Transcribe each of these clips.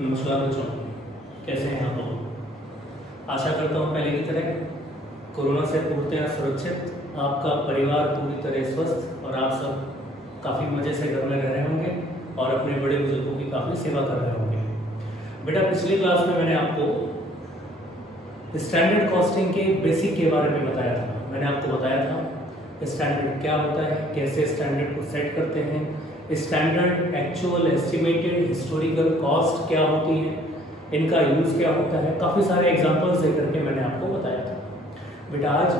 नमस्कार बच्चों, कैसे हैं आप लोग। आशा करता हूँ पहले की तरह कोरोना से पूर्णतः सुरक्षित, आपका परिवार पूरी तरह स्वस्थ और आप सब काफ़ी मज़े से घर में रह रहे होंगे और अपने बड़े बुजुर्गों की काफ़ी सेवा कर रहे होंगे। बेटा, पिछली क्लास में मैंने आपको स्टैंडर्ड कॉस्टिंग के बेसिक के बारे में बताया था। मैंने आपको बताया था स्टैंडर्ड क्या होता है, कैसे स्टैंडर्ड को सेट करते हैं, standard, actual, estimated, historical cost क्या होती है, इनका यूज़ क्या होता है। काफ़ी सारे एग्जांपल्स दे करके मैंने आपको बताया था। बेटा, आज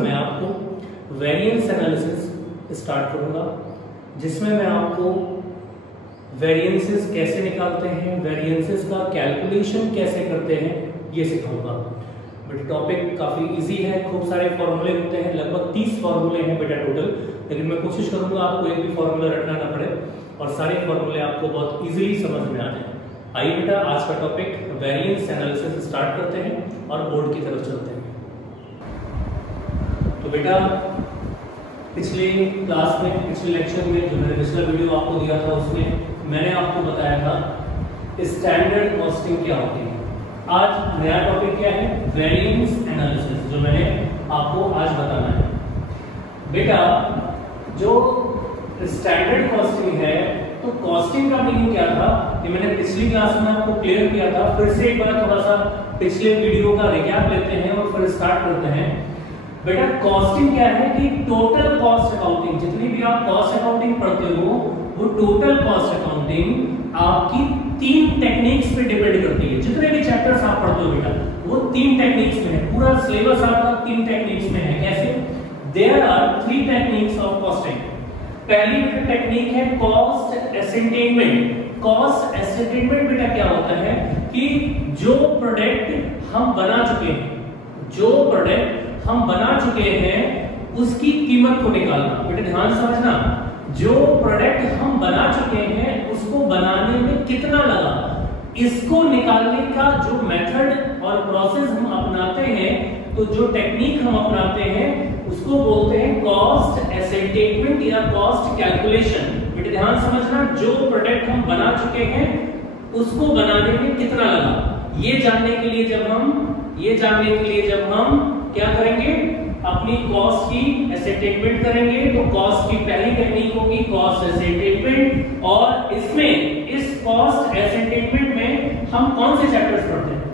मैं आपको वेरिएंस एनालिसिस स्टार्ट करूंगा, जिसमें मैं आपको वेरिएंसेस कैसे निकालते हैं, वेरिएंसेस का कैलकुलेशन कैसे करते हैं, ये सिखाऊंगा। बेटा, टॉपिक काफ़ी इजी है, खूब सारे फॉर्मूले होते हैं, लगभग 30 फॉर्मूले हैं बेटा टोटल, लेकिन मैं कोशिश करूंगा आपको एक भी फॉर्मूला रटना ना पड़े और सारे फॉर्मूले आपको बहुत इजीली समझ में आ जाए। आइए बेटा, आज का टॉपिक वेरिएंस एनालिसिस स्टार्ट करते हैं और बोर्ड की तरफ चलते हैं। तो बेटा, पिछले क्लास में, पिछले लेक्चर में जो मैंने पिछला वीडियो आपको दिया था, उसमें मैंने आपको बताया था स्टैंडर्ड कॉस्टिंग क्या होती है। आज नया टॉपिक क्या है, वेरिएंस एनालिसिस, जो मैंने आपको आज बताना है। बेटा, जो स्टैंडर्ड कॉस्टिंग है, तो कॉस्टिंग का मीनिंग क्या था ये मैंने पिछली क्लास में आपको क्लियर किया था। फिर से एक बार थोड़ा सा पिछले वीडियो का रिकैप लेते हैं और फिर स्टार्ट करते हैं। बेटा, कॉस्टिंग क्या है कि टोटल कॉस्ट अकाउंटिंग, जितनी भी आप कॉस्ट अकाउंटिंग पढ़ते हो, वो टोटल कॉस्ट अकाउंटिंग आपकी 3 टेक्निक्स पे डिपेंड करती है। जितने भी चैप्टर्स आप पढ़ते हो बेटा, वो 3 टेक्निक्स में है। पूरा सिलेबस आपका 3 टेक्निक्स में है। कैसे? There are 3 techniques of costing. पहली टेक्निक है कॉस्ट एसेंटेनमेंट। कॉस्ट एसेंटेनमेंट बेटा क्या होता है कि जो प्रोडक्ट हम बना चुके हैं, उसकी कीमत को निकालना। बेटा ध्यान समझना, जो प्रोडक्ट हम बना चुके हैं उसको बनाने में कितना लगा, इसको निकालने का जो मेथड और प्रोसेस हम अपनाते हैं, तो जो टेक्निक हम अपनाते हैं उसको बोलते हैं कॉस्ट एसेंटेनमेंट या कॉस्ट कैलकुलेशन। बेटा ध्यान समझना, जो प्रोडक्ट हम बना चुके हैं उसको बनाने में कितना लगा, ये जानने के लिए जब हम क्या करेंगे, अपनी कॉस्ट की एसेंटेनमेंट करेंगे। तो कॉस्ट की पहली टेक्निक होगी कॉस्ट एसेंटेनमेंट। और इस कॉस्ट एसेंटेनमेंट में हम कौन से चैप्टर्स पढ़ते हैं?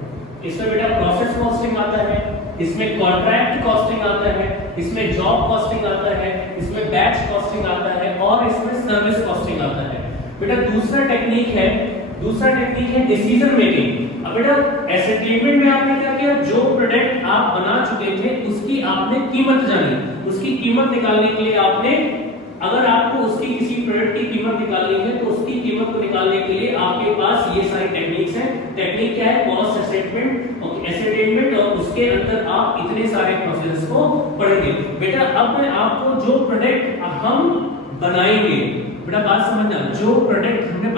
इसमें बेटा प्रोसेस कॉस्टिंग आता है, इसमें कॉन्ट्रैक्ट कॉस्टिंग आता है, इसमें जॉब कॉस्टिंग आता है, इसमें बैच कॉस्टिंग आता है और इसमें सर्विस कॉस्टिंग आता है। बेटा दूसरा टेक्निक है डिसीजन मेकिंग। अब बेटा एसेंटेनमेंट में आपने क्या किया, जो प्रोडक्ट आप बना चुके थे उसकी आपने कीमत जानी। उसकी कीमत निकालने के लिए अगर आपको उसकी किसी प्रोडक्ट की कीमत निकालनी है, तो उसकी कीमत को निकालने के लिए आपके पास ये सारी टेक्निक्स हैं। टेक्निक क्या है, कॉस्ट एसेंटेनमेंट, और उसके अंदर आप इतने सारे प्रोसेस को पढ़ेंगे। बेटा अब मैं आपको जो प्रोडक्ट हम बनाएंगे, बेटा बात समझना, जो प्रोडक्ट हमने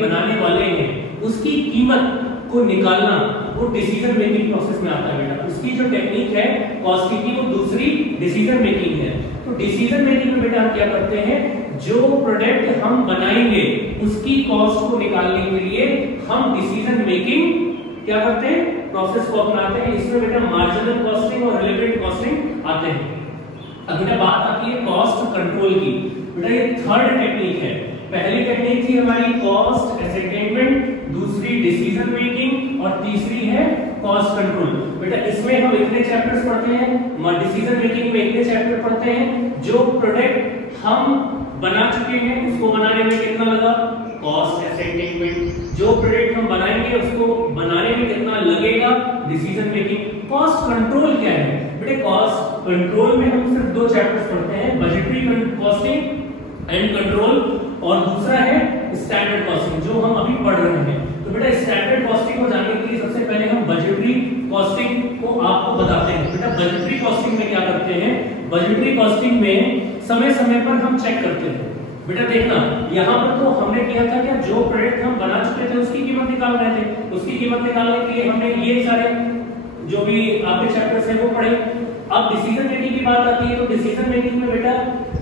बनाने वाले हैं, उसकी कीमत को निकालना, वो डिसीजन मेकिंग प्रोसेस में आता है। बेटा उसकी जो टेक्निक है कॉस्टिंग की, वो दूसरी डिसीजन मेकिंग है। तो डिसीजन मेकिंग में बेटा हम क्या करते हैं, जो प्रोडक्ट हम बनाएंगे उसकी कॉस्ट को निकालने के लिए हम डिसीजन मेकिंग क्या करते हैं, प्रोसेस को अपनाते हैं। इसमें बेटा मार्जिनल कॉस्टिंग और रिलेटेड कॉस्टिंग आते हैं। अब बेटा बात आती है कॉस्ट कंट्रोल की। बेटा ये थर्ड टेक्निक है। पहली टेक्निक थी हमारी कॉस्ट एसेंटेनमेंट, दूसरी डिसीजन मेकिंग और तीसरी है कॉस्ट कंट्रोल। बेटा इसमें हम इतने चैप्टर्स पढ़ते हैं, डिसीजन मेकिंग में इतने चैप्टर पढ़ते हैं, जो प्रोडक्ट हम बना चुके हैं उसको बनाने में कितना लगा, कॉस्ट एसेंटेनमेंट। जो प्रोडक्ट हम बनाएंगे उसको बनाने में कितना लगेगा, डिसीजन मेकिंग। कॉस्ट कंट्रोल क्या है? बेटे कॉस्ट कंट्रोल में हम सिर्फ 2 चैप्टर्स पढ़ते हैं, बजटरी कॉस्टिंग एंड कंट्रोल, और दूसरा है स्टैंडर्ड कॉस्टिंग, जो हम अभी पढ़ रहे हैं। तो बेटा स्टैंडर्ड कॉस्टिंग को जानने के लिए सबसे पहले हम बजटरी कॉस्टिंग को आपको बताते हैं। बेटा बजटरी कॉस्टिंग में क्या करते हैं, बजटरी कॉस्टिंग में समय समय पर हम चेक करते हैं। बेटा देखना, यहाँ पर तो हमने किया था क्या, जो प्रोडक्ट हम बना चुके थे उसकी कीमत निकाल रहे थे। उसकी कीमत निकालने के लिए हमने ये सारे जो भी आपके चैप्टर्स हैं वो पढ़े। अब डिसीजन मेकिंग की बात आती है, तो डिसीजन मेकिंग में बेटा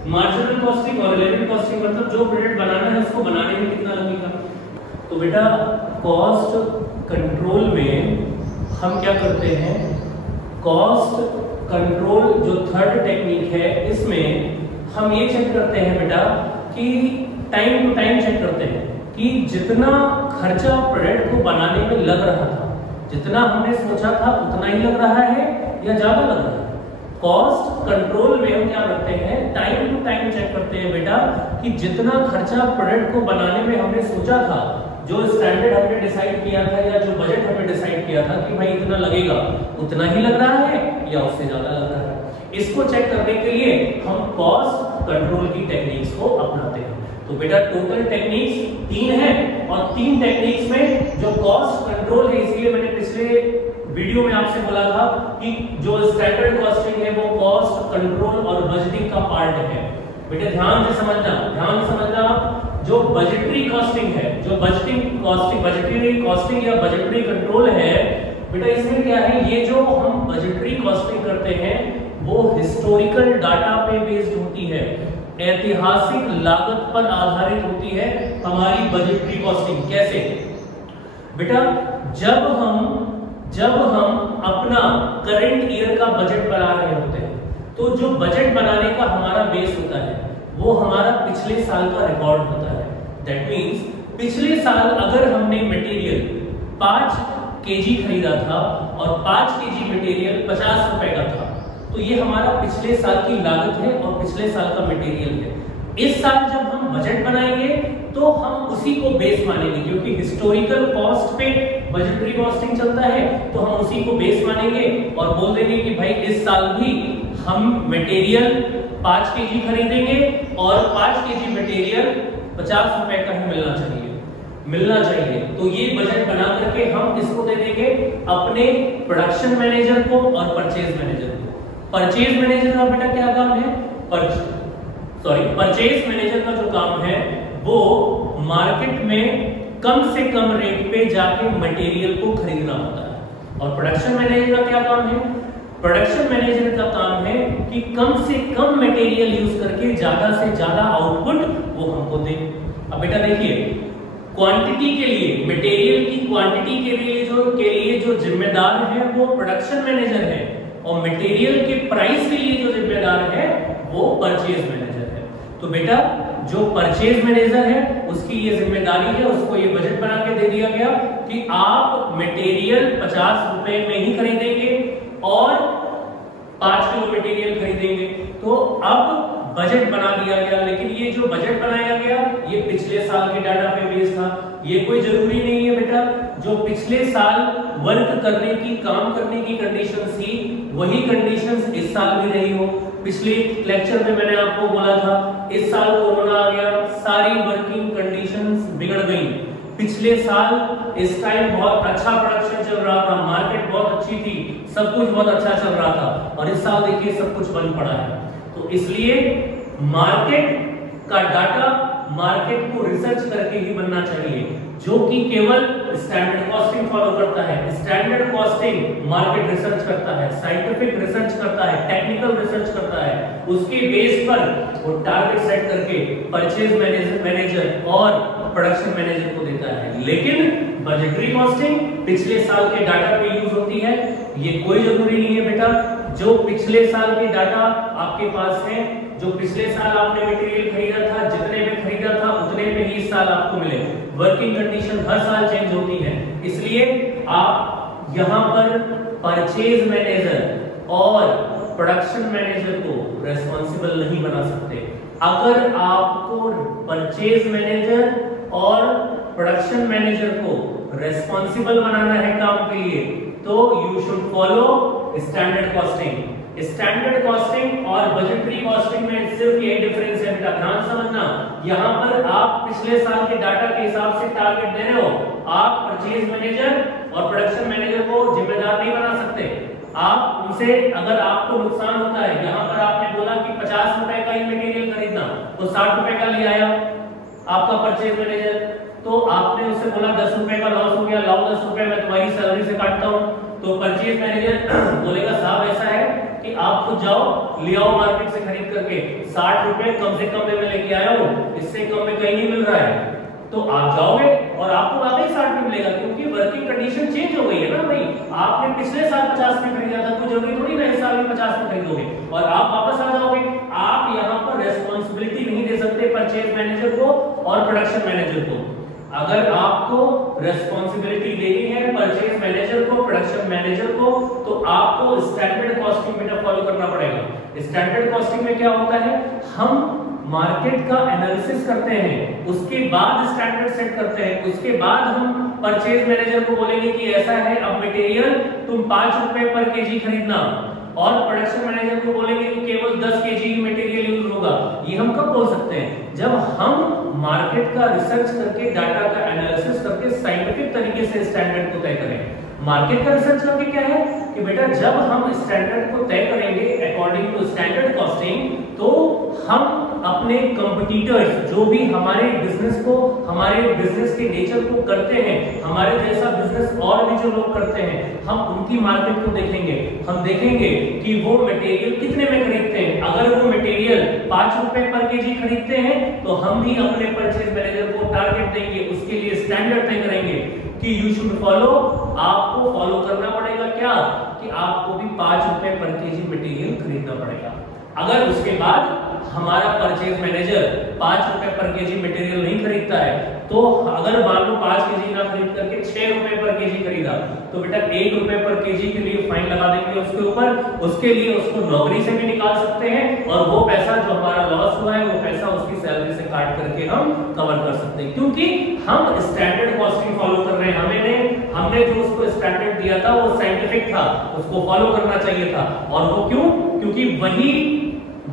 मार्जिनल कॉस्टिंग और रिलेटेड कॉस्टिंग, मतलब जो प्रोडक्ट बनाना है उसको बनाने में कितना लगेगा। तो बेटा कॉस्ट कंट्रोल में हम क्या करते हैं, कॉस्ट कंट्रोल जो थर्ड टेक्निक है इसमें हम ये चेक करते हैं बेटा कि टाइम टू टाइम चेक करते हैं कि जितना खर्चा प्रोडक्ट को बनाने में लग रहा था, जितना हमने सोचा था उतना ही लग रहा है या ज्यादा लग रहा है। कॉस्ट कंट्रोल में हम क्या करते हैं, टाइम टू टाइम चेक करते हैं बेटा कि जितना खर्चा प्रोडक्ट को बनाने में हमने सोचा था, जो स्टैंडर्ड हमने डिसाइड किया था या जो बजट हमने डिसाइड किया था कि भाई इतना लगेगा, उतना ही लग रहा है या उससे ज्यादा लग रहा है। इसको चेक करने के लिए हम कॉस्ट कंट्रोल की टेक्निक्स को अपनाते हैं। तो बेटा टोटल टेक्निक्स 3 हैं और 3 टेक्निक्स में जो कॉस्ट कंट्रोल है, इसलिए मैंने पिछले वीडियो में आपसे बोला था कि जो स्टैंडर्ड कॉस्टिंग है वो कॉस्ट कंट्रोल और बजटिंग का पार्ट है। बेटा ध्यान से समझना, जो बजटरी कॉस्टिंग है, जो बजटरी कॉस्टिंग या बजटरी कंट्रोल है बेटा, इसमें क्या है, ये जो हम बजटरी कॉस्टिंग करते हैं वो हिस्टोरिकल डाटा पे बेस्ड होती है, ऐतिहासिक लागत पर आधारित होती है हमारी बजटरी कॉस्टिंग। कैसे बेटा, जब हम अपना करंट ईयर का बजट बना रहे होते हैं तो जो बजट बनाने का हमारा बेस होता है वो हमारा पिछले साल का रिकॉर्ड होता है। दैट मींस पिछले साल अगर हमने मटेरियल 5 केजी खरीदा था और 5 केजी मटेरियल 50 रुपए का था, तो ये हमारा पिछले साल की लागत है और पिछले साल का मटेरियल है। इस साल जब हम बजट बनाएंगे तो हम उसी को बेस मानेंगे, क्योंकि हिस्टोरिकल कॉस्ट पे बजटरी कॉस्टिंग चलता है, तो हम उसी को बेस मानेंगे और बोल देंगे कि भाई इस साल भी हम मटेरियल 5 केजी खरीदेंगे और 5 केजी मटेरियल 50 रुपए का ही मिलना चाहिए। तो ये बजट बना करके हम इसको दे देंगे अपने प्रोडक्शन मैनेजर को और परचेज मैनेजर को। परचेज मैनेजर का बेटा क्या काम है, परचेज मैनेजर का जो काम है वो मार्केट में कम से कम रेट पे जाके मटेरियल को खरीदना होता है। और प्रोडक्शन मैनेजर का क्या काम है, प्रोडक्शन मैनेजर का काम है कि कम से कम मटेरियल यूज करके ज्यादा से ज्यादा आउटपुट वो हमको दे। अब बेटा देखिए, क्वांटिटी के लिए, मटेरियल की क्वांटिटी के लिए जो जिम्मेदार है वो प्रोडक्शन मैनेजर है, और मटेरियल के प्राइस के लिए जो जिम्मेदार है वो परचेज मैनेजर है। तो बेटा जो परचेज मैनेजर है उसकी ये जिम्मेदारी है, उसको ये बजट बना के दे दिया गया कि आप मटेरियल 50 रुपए में ही खरीदेंगे और 5 किलो मटेरियल खरीदेंगे। तो अब बजट बना दिया गया, लेकिन ये जो बजट बनाया गया ये पिछले साल के डाटा पे बेस्ड था। ये कोई जरूरी नहीं है बेटा, जो पिछले साल वर्क करने की, काम करने की कंडीशन थी वही कंडीशंस इस साल भी रही हो। पिछले लेक्चर में मैंने आपको बोला था इस साल कोरोना आ गया, सारी वर्किंग कंडीशंस बिगड़ गई। पिछले साल इस टाइम बहुत अच्छा प्रोडक्शन चल रहा था, मार्केट बहुत अच्छी थी, सब कुछ बहुत अच्छा चल रहा था, और इस साल देखिए सब कुछ बंद पड़ा है। तो इसलिए मार्केट का डाटा मार्केट को रिसर्च करके ही बनना चाहिए, जो कि केवल स्टैंडर्ड कॉस्टिंग फॉलो करता है। स्टैंडर्ड कॉस्टिंग मार्केट रिसर्च करता है, साइंटिफिक रिसर्च करता है, टेक्निकल रिसर्च करता है, उसके बेस पर वो टारगेट सेट करके परचेज मैनेजर और प्रोडक्शन मैनेजर को देता है। लेकिन बजटरी कॉस्टिंग पिछले साल के डाटा पे यूज होती है। ये कोई जरूरी नहीं है बेटा, जो पिछले साल के डाटा आपके पास है, जो पिछले साल आपने मटेरियल खरीदा था, जितने में खरीदा था उतने में ही इस साल आपको मिले। वर्किंग कंडीशन हर साल चेंज होती है, इसलिए आप यहाँ पर परचेज मैनेजर और प्रोडक्शन मैनेजर को रेस्पॉन्सिबल नहीं बना सकते। अगर आपको परचेज मैनेजर और प्रोडक्शन मैनेजर को रेस्पॉन्सिबल बनाना है काम के लिए, तो you should follow standard costing. Standard costing और बजटरी कॉस्टिंग में सिर्फ यही डिफरेंस है बेटा, ध्यान समझना। यहाँ पर आप पिछले साल के डाटा के हिसाब से टारगेट दे रहे हो, आप परचेज मैनेजर और प्रोडक्शन मैनेजर को जिम्मेदार नहीं बना सकते। आप उनसे, अगर आपको नुकसान होता है, यहाँ पर आपने बोला कि 50 रुपए का ही मटेरियल खरीदना, तो 60 रुपए का ले आया आपका परचेज मैनेजर, तो आपने उससे बोला 10 रुपए का लॉस हो गया, लाओ 10 रुपए मैं तुम्हारी सैलरी से काटता हूँ। तो परचेज मैनेजर बोलेगा साहब ऐसा है कि आप खुद जाओ ले आओ मार्केट से खरीद करके, 60 रुपए कम से कम में मैं लेके आया हूँ, इससे कम में कहीं नहीं मिल रहा है। तो आप जाओगे और आपको आपने पिछले साल 50 में खरीदा था, कोई जरूरी थोड़ी ना इस साल में 50 में खरीदोगे और आप वापस आ जाओगे। आप यहाँ पर रेस्पॉन्सिबिलिटी नहीं दे सकते परचेज मैनेजर को और प्रोडक्शन मैनेजर को। अगर आपको रेस्पॉन्सिबिलिटी देनी है परचेज मैनेजर को, प्रोडक्शन मैनेजर को, तो आपको स्टैंडर्ड कॉस्टिंग में फॉलो करना पड़ेगा। स्टैंडर्ड कॉस्टिंग में क्या होता है, हम मार्केट का एनालिसिस करते हैं, उसके बाद स्टैंडर्ड सेट करते हैं, उसके बाद हम परचेज मैनेजर को बोलेंगे कि ऐसा है, अब मटेरियल तुम 5 रुपए पर केजी खरीदना, और प्रोडक्शन मैनेजर को बोलेंगे कि केवल 10 केजी मटेरियल यूज होगा। ये हम कब बोल सकते हैं, जब हम मार्केट का रिसर्च करके, डाटा का एनालिसिस करके साइंटिफिक तरीके से स्टैंडर्ड को तय करें। मार्केट का रिसर्च करके क्या है कि बेटा जब हम स्टैंडर्ड को तय करेंगे अकॉर्डिंग टू स्टैंडर्ड कॉस्टिंग, तो हम अपने कंपटीटर्स जो भी हमारे बिजनेस को, हमारे बिजनेस के नेचर को करते हैं, हमारे जैसा बिजनेस और भी जो लोग करते हैं, हम उनकी मार्केट को देखेंगे। हम देखेंगे कि वो मटेरियल कितने में खरीदते हैं। अगर वो मटेरियल 5 रुपए पर केजी खरीदते हैं तो हम भी अपने परचेज मैनेजर को टारगेट देंगे, उसके लिए स्टैंडर्ड तय करेंगे कि यू शुड फॉलो, आपको फॉलो करना पड़ेगा क्या, कि आपको भी 5 रुपए पर केजी मटेरियल खरीदना पड़ेगा। अगर उसके बाद हमारा परचेज मैनेजर 5 रुपए पर केजी मटेरियल नहीं खरीदता है, तो अगर मान लो 5 केजी ना खरीद करके 6 रुपए पर केजी खरीदा, तो बेटा 1 रुपए पर केजी के लिए फाइन लगा देंगे उसके ऊपर। उसके लिए उसको नौकरी से भी निकाल सकते हैं और वो पैसा जो हमारा लॉस हुआ है वो पैसा उसकी सैलरी से काट करके हम कवर कर सकते हैं, क्योंकि हम स्टैंडर्ड कॉस्टिंग फॉलो कर रहे हैं। हमने जो उसको स्टैंडर्ड दिया था वो साइंटिफिक था, उसको फॉलो करना चाहिए था। और वो क्यों, क्योंकि वही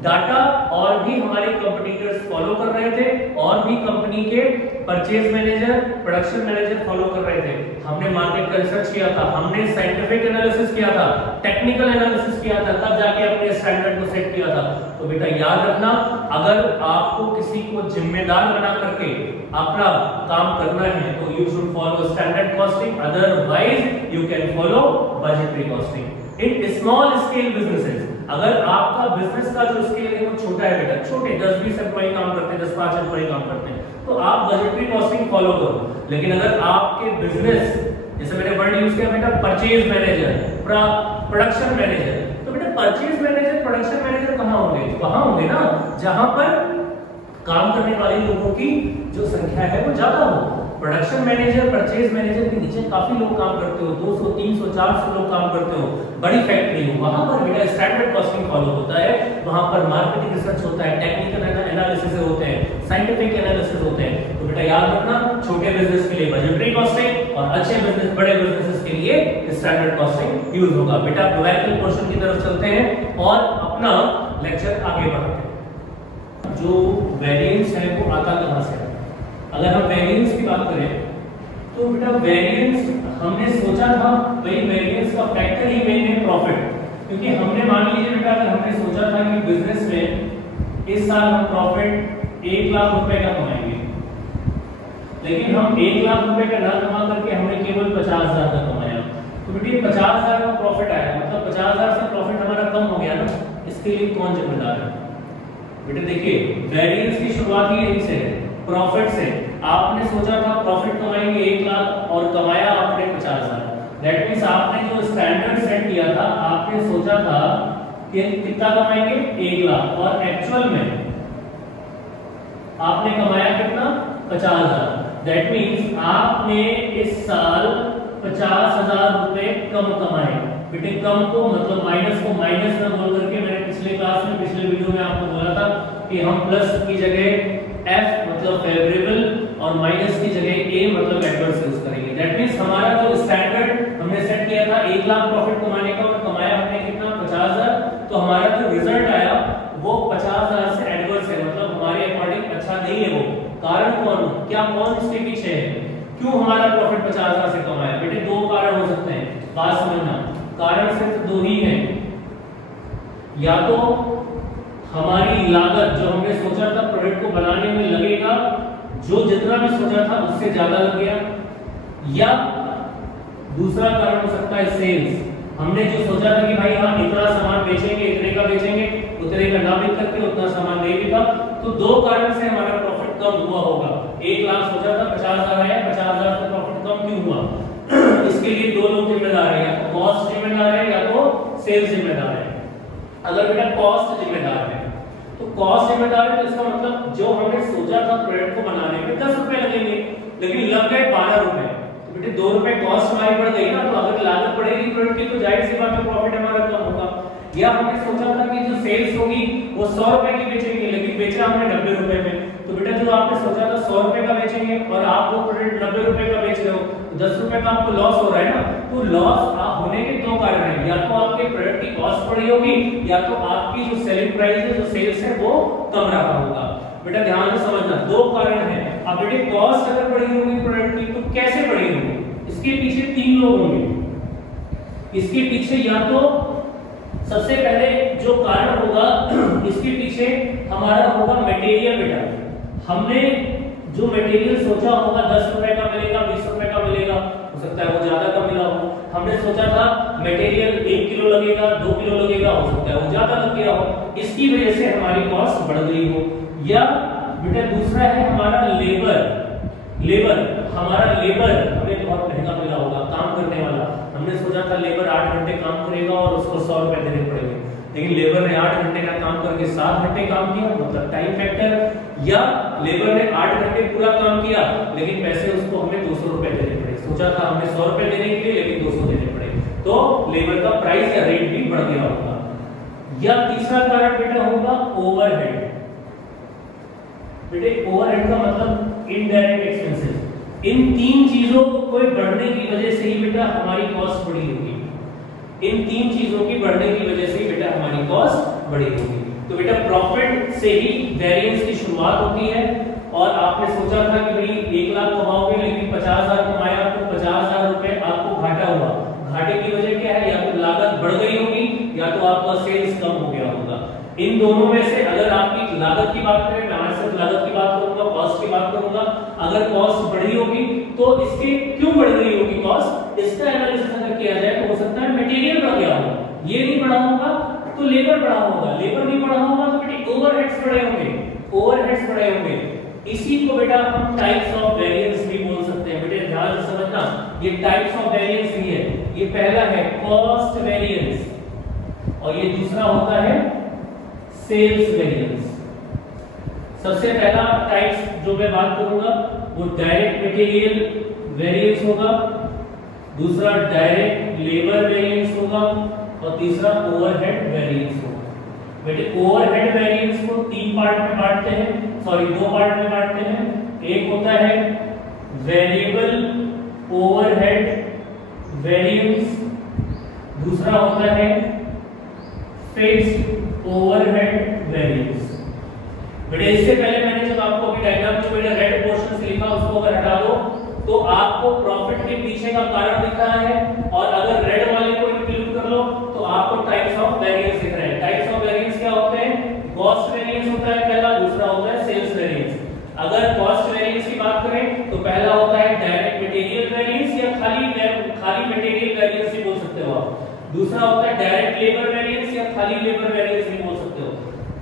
डाटा और भी हमारे कंपटीटर्स फॉलो कर रहे थे, और भी कंपनी के purchase manager, production manager follow कर रहे थे। हमने मार्केट का रिसर्च किया था, हमने साइंटिफिक एनालिसिस किया था, टेक्निकल एनालिसिस किया था, तब जाके अपने स्टैंडर्ड को सेट किया था। तो बेटा याद रखना, अगर आपको किसी को जिम्मेदार बना करके अपना काम करना है तो you should follow standard costing, otherwise you can follow budgetary costing. In small scale businesses, अगर आपका बिजनेस का जो स्केल है वो छोटा है बेटा, छोटे 10-20 एम्प्लॉय काम करते हैं, 10-5 एम्प्लॉय काम करते हैं, तो आप बजटरी कॉस्टिंग फॉलो करो। लेकिन अगर आपके बिजनेस, जैसे मैंने वर्ड यूज किया बेटा परचेज मैनेजर, प्रोडक्शन मैनेजर, तो बेटा परचेज मैनेजर, प्रोडक्शन मैनेजर कहां होंगे, वहां होंगे ना जहां पर काम करने वाले लोगों की जो संख्या है वो ज्यादा हो। प्रोडक्शन मैनेजर, परचेज मैनेजर के नीचे काफी लोग काम करते हो, 200, 300, 400 लोग काम करते हो, बड़ी फैक्ट्री हो, वहां पर बेटा स्टैंडर्ड कॉस्टिंग फॉलो होता है। वहां पर मार्केटिंग रिसर्च होता है, टेक्निकल एनालिसिस होते हैं, साइंटिफिक एनालिसिस होते हैं। तो बेटा याद रखना, छोटे बिजनेस के लिए बजटरी कॉस्टिंग और अच्छे बिजनेस, बड़े बिजनेसेस के लिए स्टैंडर्ड कॉस्टिंग यूज होगा। बेटा न्यूमेरिकल पोर्शन की तरफ चलते हैं और अपना लेक्चर आगे बढ़ाते हैं। जो वेरिएंस है वो आता कहां से है? अगर हम वेरिएंस की बात करें तो बेटा वेरिएंस हमने सोचा था भाई वेरिएंस का फैक्टर ही मेन है प्रॉफिट, क्योंकि हमने मान लीजिए बेटा अगर हमने सोचा था कि बिजनेस में इस साल हम प्रॉफिट 1 लाख रुपए का कमाएंगे, लेकिन हम 1 लाख रुपए का ना कमा करके हमने केवल 50,000 का कमाया, तो बेटा 50,000 का प्रॉफिट आया, मतलब 50,000 से प्रॉफिट हमारा कम हो गया ना। इसके लिए कौन जिम्मेदार है? बेटा देखिए वेरिएंस की शुरुआत ही यहीं से है, प्रॉफिट से। आपने सोचा था प्रॉफिट कमाएंगे 1 लाख और कमाया आपने 50,000, दैट मींस आपने जो स्टैंडर्ड सेट किया था, आपने सोचा था कि कितना कमाएंगे 1 लाख, और एक्चुअल में आपने कमाया कितना 50,000, दैट मींस आपने इस साल 50,000 रुपए कम कमाए। बेटे कम को मतलब माइनस को माइनस में बोल करके मैंने पिछले क्लास में, पिछले वीडियो में आपको बोला था कि हम प्लस की जगह F मतलब फेवरेबल और माइनस की जगह A मतलब एडवर्स यूज करेंगे। दैट मींस हमारा जो स्टैंडर्ड हमने सेट किया था 1 लाख प्रॉफिट कमाने का, और कमाया हमने कितना 50,000, तो हमारा जो रिजल्ट आया वो 50,000 से एडवर्स है, मतलब हमारे अकॉर्डिंग अच्छा नहीं है वो। कारण कौन, क्या कौन इसके पीछे है, क्यों हमारा प्रॉफिट 50,000 से कम आया? बेटे 2 कारण हो सकते हैं, बात समझना। कारण सिर्फ 2 ही हैं, या तो हमारी लागत जो हमने सोचा था प्रोडक्ट को बनाने में लगेगा, जो जितना भी सोचा था उससे ज्यादा लग गया, या दूसरा कारण हो सकता है सेल्स। हमने जो सोचा था कि भाई हाँ इतना सामान बेचेंगे, इतने का बेचेंगे, उतने का ना बेच करके उतना सामान नहीं बिका, तो 2 कारण से हमारा प्रॉफिट कम हुआ होगा। 1 लाख सोचा था 50,000 आया, 50,000 से प्रॉफिट कम क्यों हुआ? इसके लिए 2 लोग जिम्मेदार हैं, कॉस्ट जिम्मेदार है या तो सेल्स जिम्मेदार है। अगर बेटा कॉस्ट जिम्मेदार है तो कॉस्ट जिम्मेदार है तो इसका मतलब जो हमने सोचा था प्रोडक्ट को बनाने में 10 रुपए लगेंगे, लेकिन लग गए 12 रुपए, तो बेटे 2 रुपए कॉस्ट हमारी बढ़ गई ना, तो अगर लागत बढ़ेगी प्रोडक्ट की तो जाहिर सी बात है प्रॉफिट हमारा कम होगा। या हमने सोचा था कि जो सेल्स होगी वो 100 रुपए की बेचेंगे, लेकिन बेचा हमने 90 रुपए में, तो बेटा जो आपने सोचा था 100 रुपए का बेचेंगे और आप वो प्रोडक्ट 90 रुपए का बेच रहे हो, तो 10 रुपए का आपको लॉस हो रहा है ना। तो लॉस होने के दो कारण हैं, या तो आपके प्रोडक्ट की कॉस्ट बढ़ी होगी या तो आपकी जो सेलिंग प्राइस है, जो सेल्स है वो कम रहा होगा। बेटा ध्यान से समझना, दो कारण हैं। अब बेटे कॉस्ट अगर बढ़ी होगी प्रोडक्ट की तो कैसे बढ़ी होगी, इसके पीछे 3 लोग होंगे। इसके पीछे या तो सबसे पहले जो कारण होगा इसके पीछे हमारा होगा मटेरियल। बेटा हमने जो मटेरियल सोचा होगा 10 रुपए का मिलेगा, 20 रुपए का मिलेगा, हो सकता है वो ज्यादा का मिला हो। हमने सोचा था मटेरियल 1 किलो लगेगा, 2 किलो लगेगा, हो सकता है वो ज्यादा लग गया हो, इसकी वजह से हमारी कॉस्ट बढ़ गई हो। या बेटा दूसरा है हमारा लेबर। हमारा लेबर हमें बहुत महंगा मिला होगा, काम करने वाला। हमने सोचा था लेबर 8 घंटे काम करेगा और उसको 100 रुपए देने पड़ेंगे, लेकिन लेबर ने 8 घंटे का काम करके 7 घंटे काम किया, मतलब टाइम फैक्टर। या लेबर ने 8 घंटे पूरा काम किया लेकिन पैसे उसको हमें 200 रुपए देने पड़े। सोचा था हमने 100 रुपए देने के लिए, लेकिन 200 देने पड़े, तो लेबर का प्राइस या रेट भी बढ़ गया होगा। या तीसरा कारण बेटा होगा ओवरहेड। बेटे ओवरहेड का मतलब इनडायरेक्ट एक्सपेंसेस। इन 3 चीजों को बढ़ने की वजह से ही बेटा हमारी कॉस्ट बढ़ी होगी। इन 3 चीजों की बढ़ने की वजह से ही बेटा हमारी कॉस्ट बढ़ी होगी। तो बेटा प्रॉफिट से ही वेरिएंस की शुरुआत होती है। और आपने सोचा था कि भाई 1 लाख कमाओगे, लेकिन 50,000 कमाया तो 50,000 रुपए आपको घाटा हुआ। घाटे की वजह क्या है, या तो लागत बढ़ गई होगी या तो आपका सेल्स कम हो गया होगा। इन दोनों में से अगर आपकी लागत की बात करें, मैं आज सिर्फ लागत की बात करूंगा, कॉस्ट की बात करूंगा। अगर कॉस्ट बढ़ी होगी तो इसके क्यों बढ़ गई होगी कॉस्ट, इसका एनालिसिस अगर किया जाए तो हो सकता है मटेरियल बढ़ गया होगा, ये नहीं बढ़ा होगा तो लेबर बढ़ा होगा, लेबर नहीं बढ़ा होगा तो बेटे ओवरहेड्स बढ़े होंगे, ओवरहेड्स बढ़े होंगे। इसी को बेटा हम टाइप्स ऑफ वेरिएंस भी बोल सकते हैं। बेटे ध्यान से समझना, ये टाइप्स ऑफ वेरिएंस ही है। ये पहला है कॉस्ट वेरिएंस और ये दूसरा होता है सेल्स वेरिएंस। सबसे पहला टाइप्स जो मैं बात करूंगा वो डायरेक्ट मटेरियल वेरिएंस होगा, दूसरा डायरेक्ट लेबर वेरिएंस होगा और तीसरा ओवरहेड वेरिएंस होगा। बेटे ओवरहेड वेरिएंस को 3 पार्ट में बांटते हैं, सॉरी 2 पार्ट में बांटते हैं। एक होता है वेरिएबल ओवरहेड वेरिएंस, दूसरा होता है फिक्स्ड ओवरहेड वेरिएंस। बेटे इससे पहले मैंने जब आपको अभी डायग्राम में बेटा रेड पोर्शन से लिखा उसको अगर हटा दो तो आपको प्रॉफिट के पीछे का कारण दिख रहा है, और अगर रेड वाले को इंक्लूड कर लो तो आपको टाइप्स ऑफ वेरिएंस दिख रहे हैं। टाइप्स ऑफ वेरिएंस क्या होते हैं, कॉस्ट वेरिएंस होता है पहला, दूसरा होता है सेल्स वेरिएंस। अगर कॉस्ट वेरिएंस की बात करें तो पहला होता है डायरेक्ट मटेरियल वेरिएंस या खाली मटेरियल वेरिएंस भी बोल सकते हो आप। दूसरा होता है डायरेक्ट लेबर वेरिएंस या खाली लेबर वेरिएंस भी बोल सकते हो।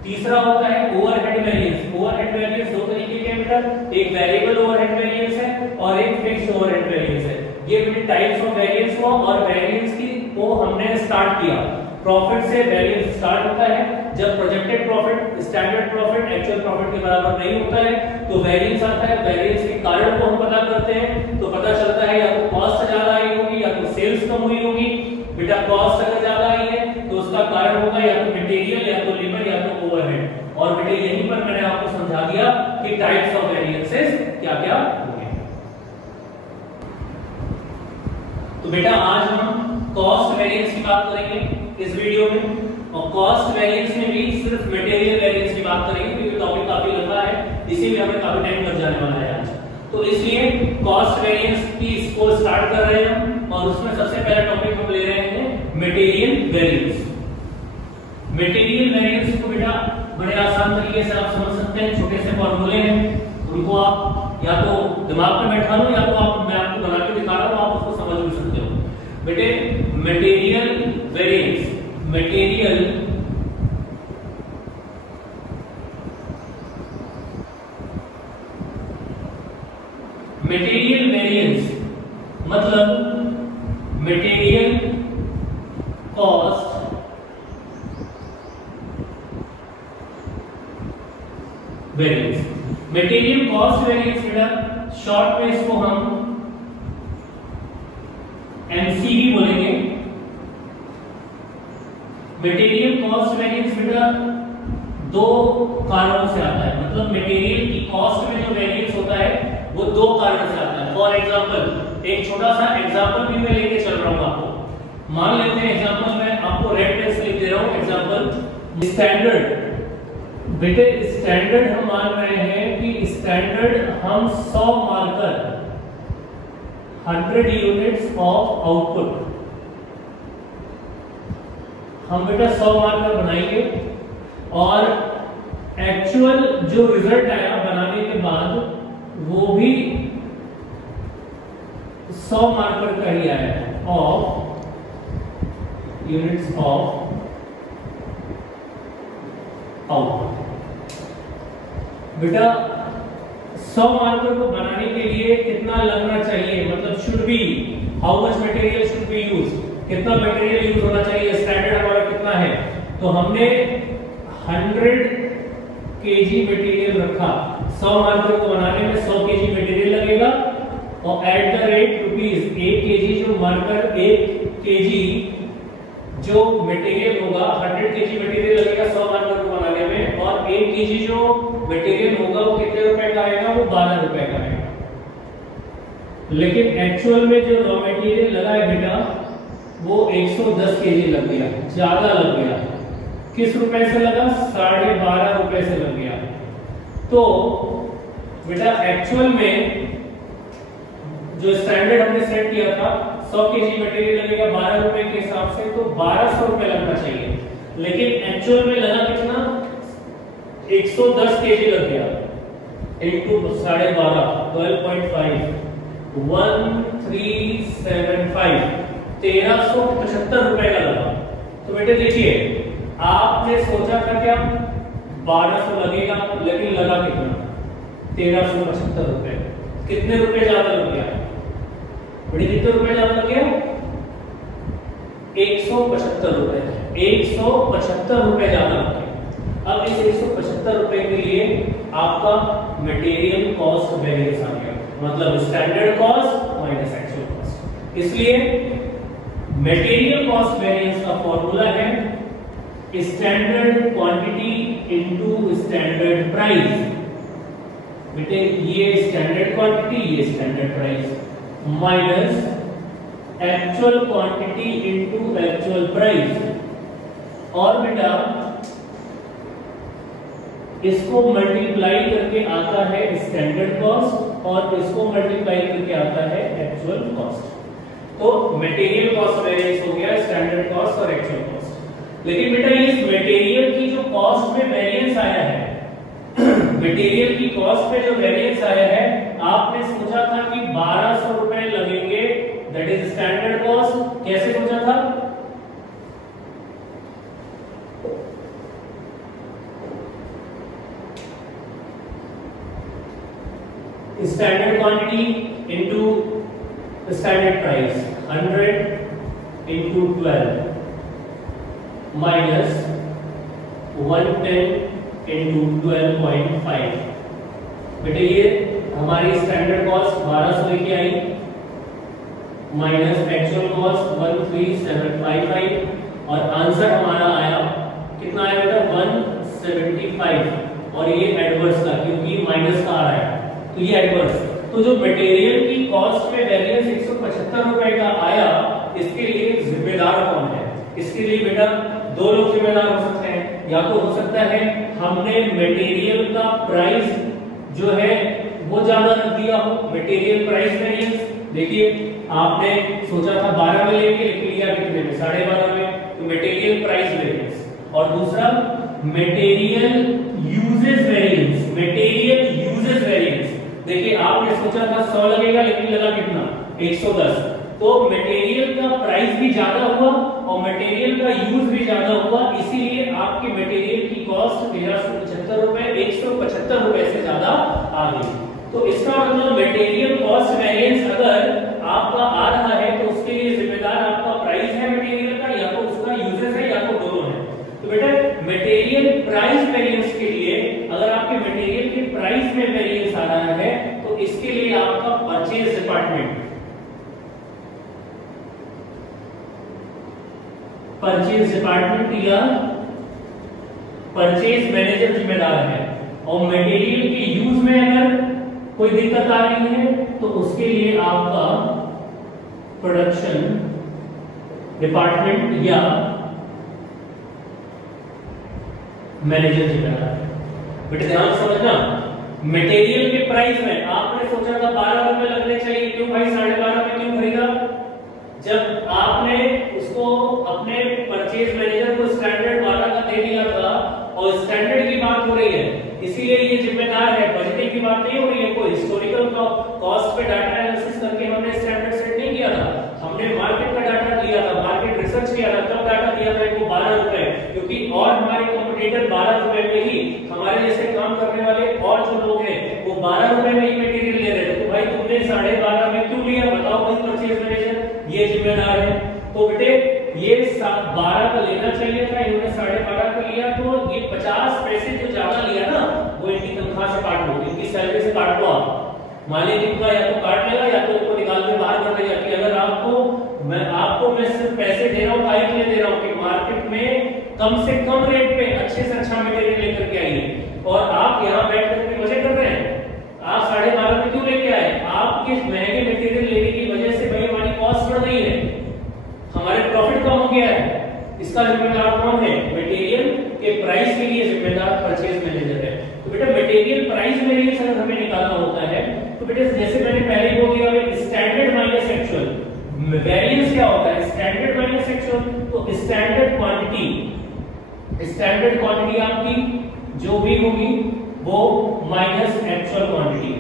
तीसरा होता है ओवरहेड वेरिएंस। ओवरहेड वेरिएंस दो तरीके के हैं बेटा, एक वेरिएबल ओवरहेड वेरिएंस है और एक फिक्स्ड ओवरहेड वेरिएंस है। ये बेटे टाइप्स ऑफ वेरिएंस हुआ, और वेरिएंस की को हमने स्टार्ट किया। प्रॉफिट से वेरिएंस स्टार्ट होता है जब projected profit standard profit actual profit के बराबर नहीं होता है तो वेरिएंस आता है। वेरिएंस के कारण को हम पता करते हैं तो पता चलता है या तो कॉस्ट ज्यादा आई होगी या तो सेल्स कम हुई होगी। बेटा कॉस्ट अगर ज्यादा आई है तो उसका कारण होगा या तो मटेरियल या तो लेबर या तो ओवरहेड। और बेटे यहीं पर मैंने आपको समझा दिया कि टाइप्स ऑफ वेरिएंसेस क्या-क्या होंगे। तो बेटा आज हम कॉस्ट वेरिएंस की बात करेंगे इस वीडियो में, और कॉस्ट वेरिएंस में भी सिर्फ मटेरियल वेरिएंस की बात करेंगे क्योंकि टॉपिक काफी लंबा है, इसी में हमें काफी टाइम लग जाने वाला है आज। तो इसलिए कॉस्ट वेरिएंस की इसको स्टार्ट कर रहे हैं हम, और उसमें सबसे पहला टॉपिक हम ले रहे हैं मटेरियल वेरिएंस। मटेरियल वेरिएंस को बेटा बड़े आसान तरीके से आप समझ सकते हैं, छोटे से फॉर्मूले हैं, उनको आप या तो दिमाग में बैठा लो या तो मैं आपको बना के दिखा रहा हूं, आप उसको समझ भी सकते हो। बेटे मटेरियल वेरिएंस, मटेरियल वेरिएंस मतलब material variance. Material cost variance बेटा शॉर्ट में इसको हम एमसीवी बोलेंगे। मटेरियल कॉस्ट वेरिएंस बेटा दो कारणों से आता है, मतलब मटेरियल की कॉस्ट में जो वेरिएंस होता है वो दो कारण से आता है। फॉर एग्जांपल एक छोटा सा एग्जांपल भी मैं लेके चल रहा हूं आपको। मान लेते हैं एग्जांपल में आपको रेड पेन से लिख दे रहा हूं एग्जांपल स्टैंडर्ड। बेटे स्टैंडर्ड हम मान रहे हैं कि स्टैंडर्ड हम 100 मार्कर 100 यूनिट्स ऑफ आउटपुट हम बेटा 100 मार्कर बनाएंगे और एक्चुअल जो रिजल्ट आया बनाने के बाद वो भी 100 मार्कर का ही आया ऑफ यूनिट्स ऑफ आउटपुट। बेटा 100 मार्कर को बनाने के लिए कितना लगना चाहिए, मतलब should be how much material should be use, कितना मटेरियल यूज होना चाहिए, स्टैंडर्ड हमारा कितना है। तो हमने 100 केजी मटेरियल रखा। 100 मार्कर को बनाने में 100 केजी मटेरियल लगेगा और at the rate rupees 1 KG जो मार्कर 1 केजी जो मटेरियल होगा 100 केजी मटेरियल लगेगा 100 मार्कर को बनाने में, और 1 केजी जो मटेरियल होगा वो कितने रुपए का आएगा, वो 12 रुपए का आएगा। लेकिन एक्चुअल में जो रॉ मटेरियल लगा है बेटा वो 110 केजी लग गया, ज्यादा लग गया। किस रुपए से लगा, 12.5 रुपए से लग गया। तो बेटा एक्चुअल में जो स्टैंडर्ड हमने सेट किया था 100 केजी मटेरियल लगेगा 12 रुपए के हिसाब से, तो 1200 रुपए लगना चाहिए। लेकिन एक्चुअल में लगा कितना, 110 केजी लग गया इनटू 12.5 12.5 1375 1375 रुपए का लगा। तो बेटे देखिए आपने सोचा था क्या 1200 लगेगा, लेकिन लगा कितना 1375 रुपए। कितने रुपए ज्यादा लग गया बेटे, कितने रुपए ज्यादा लग गया, 175 रुपए 175 रुपए ज्यादा लग गया। अब इस 175 रुपए के लिए आपका मटेरियल कॉस्ट वेरिएंस आ गया, मतलब standard cost minus actual cost. इसलिए मटेरियल कॉस्ट वेरिएंस का फॉर्मूला है standard quantity into standard price. बेटे ये स्टैंडर्ड क्वांटिटी ये standard price minus actual quantity into actual price, और बेटा इसको मल्टीप्लाई करके आता है स्टैंडर्ड कॉस्ट और इसको मल्टीप्लाई करके आता है एक्चुअल कॉस्ट। तो मटेरियल कॉस्ट वेरिएंस हो गया स्टैंडर्ड कॉस्ट और एक्चुअल कॉस्ट। लेकिन बेटा इस मटेरियल की जो कॉस्ट में वेरिएंस आया है मटेरियल की कॉस्ट में जो वेरिएंस आया है, आपने सोचा था कि 1200 रुपए लगेंगे, दैट इज स्टैंडर्ड कॉस्ट। कैसे सोचा था, standard quantity into standard price 100 into 12 minus 110 into 12.5। बेटे ये हमारी स्टैंडर्ड कॉस्ट 1200 लेके आई माइनस एक्चुअल कॉस्ट 13755 और आंसर हमारा आया कितना आया बेटा 175, और ये एडवर्स का क्योंकि माइनस का आ रहा है तो ये एडवर्स। तो जो मटेरियल की कॉस्ट में वेरिएंस 175 रुपए का आया, इसके लिए जिम्मेदार कौन है? इसके लिए बेटा दो लोग जिम्मेदार हो सकते हैं। या तो हो सकता है हमने मटेरियल का प्राइस जो है वो ज्यादा रख दिया हो, मटेरियल प्राइस वेरिएंस। देखिए आपने सोचा था 12 में लेके लेकिन लिया कितने में, 12.5 में, तो मटेरियल प्राइस वेरिएंस। और दूसरा material uses variance, material uses variance. देखिए आपने सोचा था 100 लगेगा लेकिन लगा कितना 110, तो मटेरियल का प्राइस भी ज्यादा हुआ और मटेरियल का यूज भी ज्यादा हुआ, इसीलिए आपकी मटेरियल की कॉस्ट 1375 रुपए 175 रुपए से ज्यादा आ गई। तो इसका मतलब मटेरियल कॉस्ट वेरिएंस अगर आपका आ रहा है तो उसके लिए जिम्मेदार आपका प्राइस है मटेरियल का, या तो उसका यूजेस है, या तो दोनों है। तो बेटा मटेरियल प्राइस वेरिएंस के लिए अगर आपके मटेरियल की डिपार्टमेंट, परचेज डिपार्टमेंट या परचेज मैनेजर जिम्मेदार है। और मटेरियल के यूज में अगर कोई दिक्कत आ रही है तो उसके लिए आपका प्रोडक्शन डिपार्टमेंट या मैनेजर जिम्मेदार है। बेटे ध्यान समझना, मटेरियल के प्राइस में आपने सोचा था 12 रुपए लगने चाहिए, क्यों भाई 12.5 में क्यों खरीदा? जब आपने उसको अपने परचेज मैनेजर को स्टैंडर्ड 12 का दे दिया था और स्टैंडर्ड की बात हो रही है, इसीलिए ये जिम्मेदार है, बजटिंग की बात नहीं हो रही है। कोई हिस्टोरिकल कॉस्ट पे डाटा एनालिसिस करके हमने स्टैंडर्ड सेट नहीं किया था, हमने मार्केट का डाटा लिया था, मार्केट रिसर्च किया था, तब डाटा दिया था इनको 12 रुपए, क्योंकि और हमारे कंपटीटर 12 रुपए में ही, हमारे जैसे काम करने वाले और जो लोग हैं वो 12 रुपए में ही मटेरियल ले रहे थे। तो भाई तुमने 12.5 में क्यों लिया? बताओ भाई परचेज मैनेजर ये जिम्मेदार है। तो बेटे ये 12 का लेना चाहिए था, इन्होंने 12.5 का लिया, तो ये 50 पैसे जो ज्यादा लिया ना वो इनकी तनख्वाह से काट लो, इनकी सैलरी से काट लो। आप मालिक इनका या तो काट लेगा या तो इनको निकाल के बाहर कर देगा कि अगर आपको मैं सिर्फ पैसे दे रहा हूँ, काहे के लिए दे रहा हूँ कि मार्केट में कम से कम रेट पे अच्छे से अच्छा मटेरियल लेकर के आइए, और आप यहाँ बैठ करके मजे कर रहे हैं। आप 12.5 में क्यों लेके आए? आपके महंगे मटेरियल लेने की वजह से भाई हमारी कॉस्ट बढ़ गई है, हमारे प्रॉफिट कम हो गया है। इसका जिम्मेदार कौन है? मटेरियल के प्राइस के लिए जिम्मेदार परचेज मैनेजर है। तो बेटा मटेरियल प्राइस वेरिएंस अगर हमें निकालना होता है तो बेटा जैसे मैंने पहले ही बोल दिया, स्टैंडर्ड माइनस एक्चुअल। वेरिएंस क्या होता है? Standard minus actual. तो स्टैंडर्ड क्वांटिटी आपकी जो भी होगी वो माइनस एक्चुअल क्वांटिटी,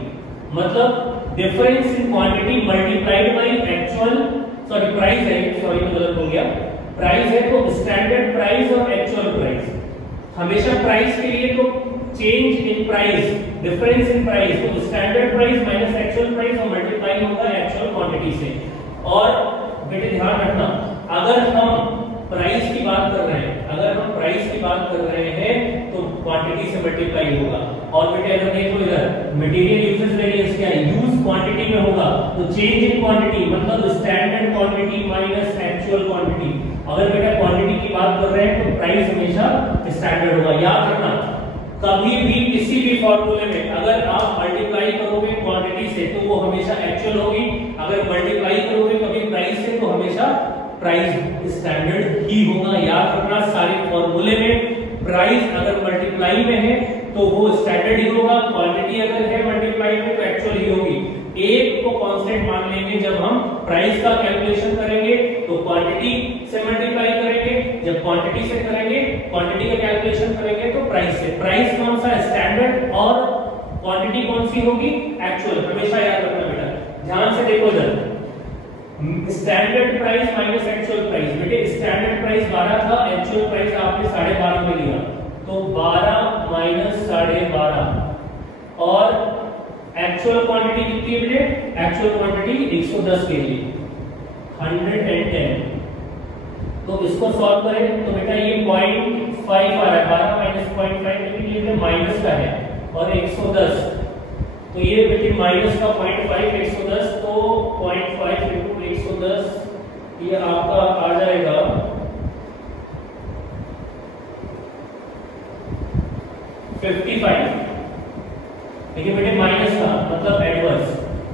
मतलब difference in quantity multiplied by actual, sorry price है, सॉरी मैं गलत हो गया, प्राइस है। तो स्टैंडर्ड प्राइस और एक्चुअल प्राइस, हमेशा प्राइस के लिए तो change in price, difference in price, तो standard price minus actual price और मल्टीप्लाई होगा एक्चुअल क्वांटिटी से। और बेटे ध्यान रखना, अगर हम प्राइस की बात कर रहे हैं, तो क्वांटिटी से मल्टीप्लाई होगा। और बेटे अगर देखो इधर मटेरियल यूजेस वेरिएंस क्या है? यूज क्वांटिटी में होगा, तो चेंज इन क्वांटिटी मतलब standard quantity minus actual quantity. अगर बेटा क्वांटिटी की बात कर रहे हैं तो प्राइस हमेशा स्टैंडर्ड होगा। याद रखना, कभी भी किसी भी फॉर्मूले में अगर आप मल्टीप्लाई करोगे क्वांटिटी से तो वो हमेशा एक्चुअल होगी, अगर मल्टीप्लाई करोगे कभी प्राइस से तो हमेशा प्राइस स्टैंडर्ड ही होगा। याद रखना, सारे फॉर्मूले में प्राइस अगर मल्टीप्लाई में है तो वो स्टैंडर्ड ही होगा, क्वांटिटी अगर है मल्टीप्लाई में तो एक्चुअल ही होगी। एक को कांस्टेंट मान लेंगे जब हम प्राइस का कैलकुलेशन करेंगे तो क्वांटिटी से मल्टीप्लाई करेंगे, जब क्वांटिटी से करेंगे, क्वांटिटी का कैलकुलेशन करेंगे तो प्राइस से। प्राइस कौन सा? स्टैंडर्ड, और क्वांटिटी कौन सी होगी? एक्चुअल। हमेशा याद रखना बेटा, ध्यान से देखो इधर, standard price minus actual price. बेटे स्टैंडर्ड प्राइस 12 था, एक्चुअल प्राइस आपने 12.5 में लिया, तो 12 माइनस 12.5, और एक्चुअल क्वांटिटी कितनी है बेटे? Actual quantity 110 KG, 110। तो इसको सॉल्व करें तो बेटा ये 0.5 आ रहा है, 12 माइनस 0.5 लेकिन ये माइनस का है, और 110 तो ये बेटे माइनस का 0.5 110, तो 0.5 इंटू 110 ये आपका आ जाएगा 55। देखिए बेटे माइनस का मतलब एडवर्स।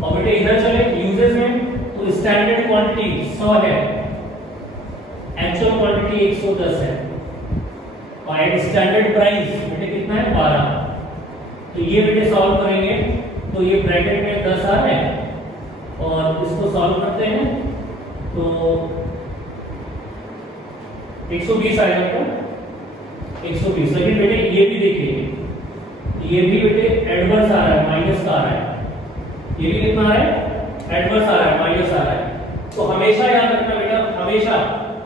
और बेटे इधर चले यूजेस में, तो स्टैंडर्ड क्वांटिटी 100 है, एक्चुअल क्वांटिटी 110 है, और स्टैंडर्ड प्राइस बेटे कितना है? 12। तो ये बेटे सॉल्व करेंगे तो ये ब्रैकेट में 10 आ रहा है, और इसको सॉल्व करते हैं तो 120 आएगा क्या? 120। लेकिन बेटे ये भी देखिए, ये भी बेटे एडवर्स आ रहा है, माइनस का आ रहा है, ये भी कितना आ रहा है? एडवर्स आ रहा है, माइनस आ रहा है। तो हमेशा याद रखना बेटा, हमेशा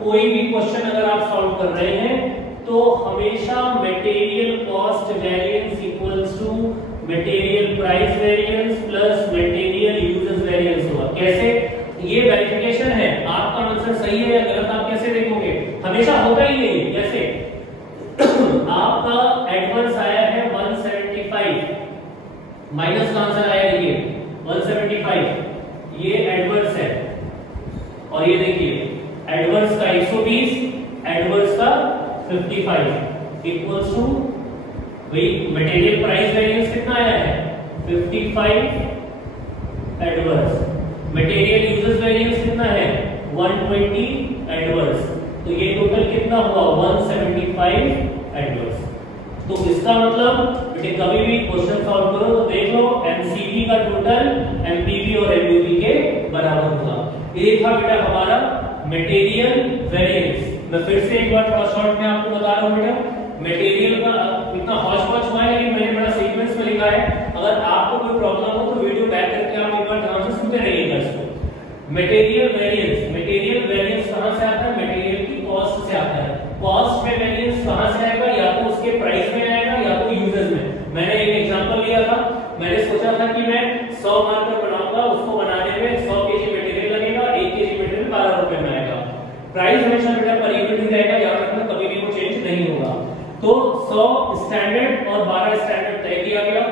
कोई भी क्वेश्चन अगर आप सॉल्व कर रहे हैं तो हमेशा material cost variance equals to material price variance plus material uses variance होगा। कैसे? ये वेरिफिकेशन है, आपका आंसर सही है या गलत आप कैसे देखोगे? हमेशा होता ही है। जैसे आपका एडवर्स आया है 175, माइनस का आंसर आया देखिए 175, ये एडवर्स है और ये देखिए एडवर्स का 120, एडवर्स का 55 इक्वल्स टू भाई मटेरियल प्राइस वेरिएंस कितना आया है 55 एडवर्स, मटेरियल यूजेस वेरिएंस कितना है 120 एडवर्स, तो ये टोटल कितना हुआ 175 एडवर्स। तो इसका मतलब बेटे कभी भी क्वेश्चन सॉल्व करो तो देख लो एमसीवी का टोटल एमपीवी और एमयूवी के बराबर होगा। ये था बेटा हमारा मटेरियल वेरिएंस। मैं फिर से एक बार थोड़ा शॉर्ट में आपको बता रहा हूं बेटा, मटेरियल का इतना हौच पौच हुआ है लेकिन मैंने बड़ा सीक्वेंस में लिखा है, अगर आपको कोई प्रॉब्लम हो तो वीडियो बैक करके आप एक बार ध्यान से सुनते रहिएगा इसको। मटेरियल वेरिएंस कहां से आता है, मटेरियल की कॉस्ट से आता है। कॉस्ट में वेरिएंस कहां से आएगा, या तो उसके प्राइस में आएगा या तो यूजेस में। मैंने एक एग्जांपल लिया था, मैंने सोचा था कि मैं 100 मार्कर बनाऊंगा, उसको बनाने में 100 केजी मटेरियल लगेगा, 1 केजी मटेरियल 12 रुपए में आएगा। प्राइस हमेशा बेटा पर यूनिट ही रहेगा, याद रखना कभी भी वो चेंज नहीं होगा। तो 100 स्टैंडर्ड और 12 स्टैंडर्ड तय किया गया,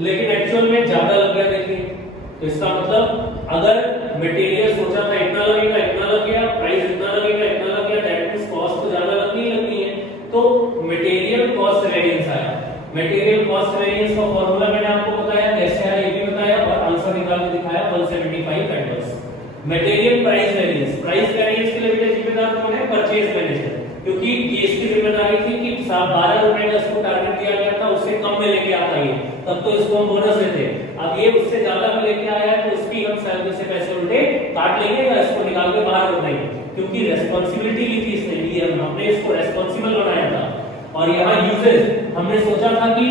लेकिन एक्चुअल में ज्यादा लग गया। देखिए तो इसका मतलब अगर मटेरियल सोचा था इतना लगेगा, इतना लग गया, प्राइस इतना लगेगा, इतना लग गया, दैट मींस कॉस्ट तो ज्यादा लगनी है, तो मटेरियल कॉस्ट वेरिएंस आया। मटेरियल कॉस्ट वेरिएंस का फॉर्मूला मैंने आपको बताया, कैसे आया ये भी बताया और आंसर निकाल के दिखाया 175 adverse. Material price variance, price variance के लिए बेटा जिम्मेदार कौन है, परचेज मैनेजर, क्योंकि केस की जिम्मेदारी थी कि 12 रुपए का इसको टारगेट दिया गया था, उससे कम में लेके आता है, तब तो इसको हम बोनस देते। अब ये उससे ज्यादा में लेके आया है तो उसकी हम सैलरी से पैसे उल्टे काट लेंगे या इसको निकाल के बाहर कर देंगे, क्योंकि रेस्पॉन्सिबिलिटी ली थी इसने, लिए हमने इसको रेस्पॉन्सिबल बनाया था। और यहाँ यूजेस हमने सोचा था कि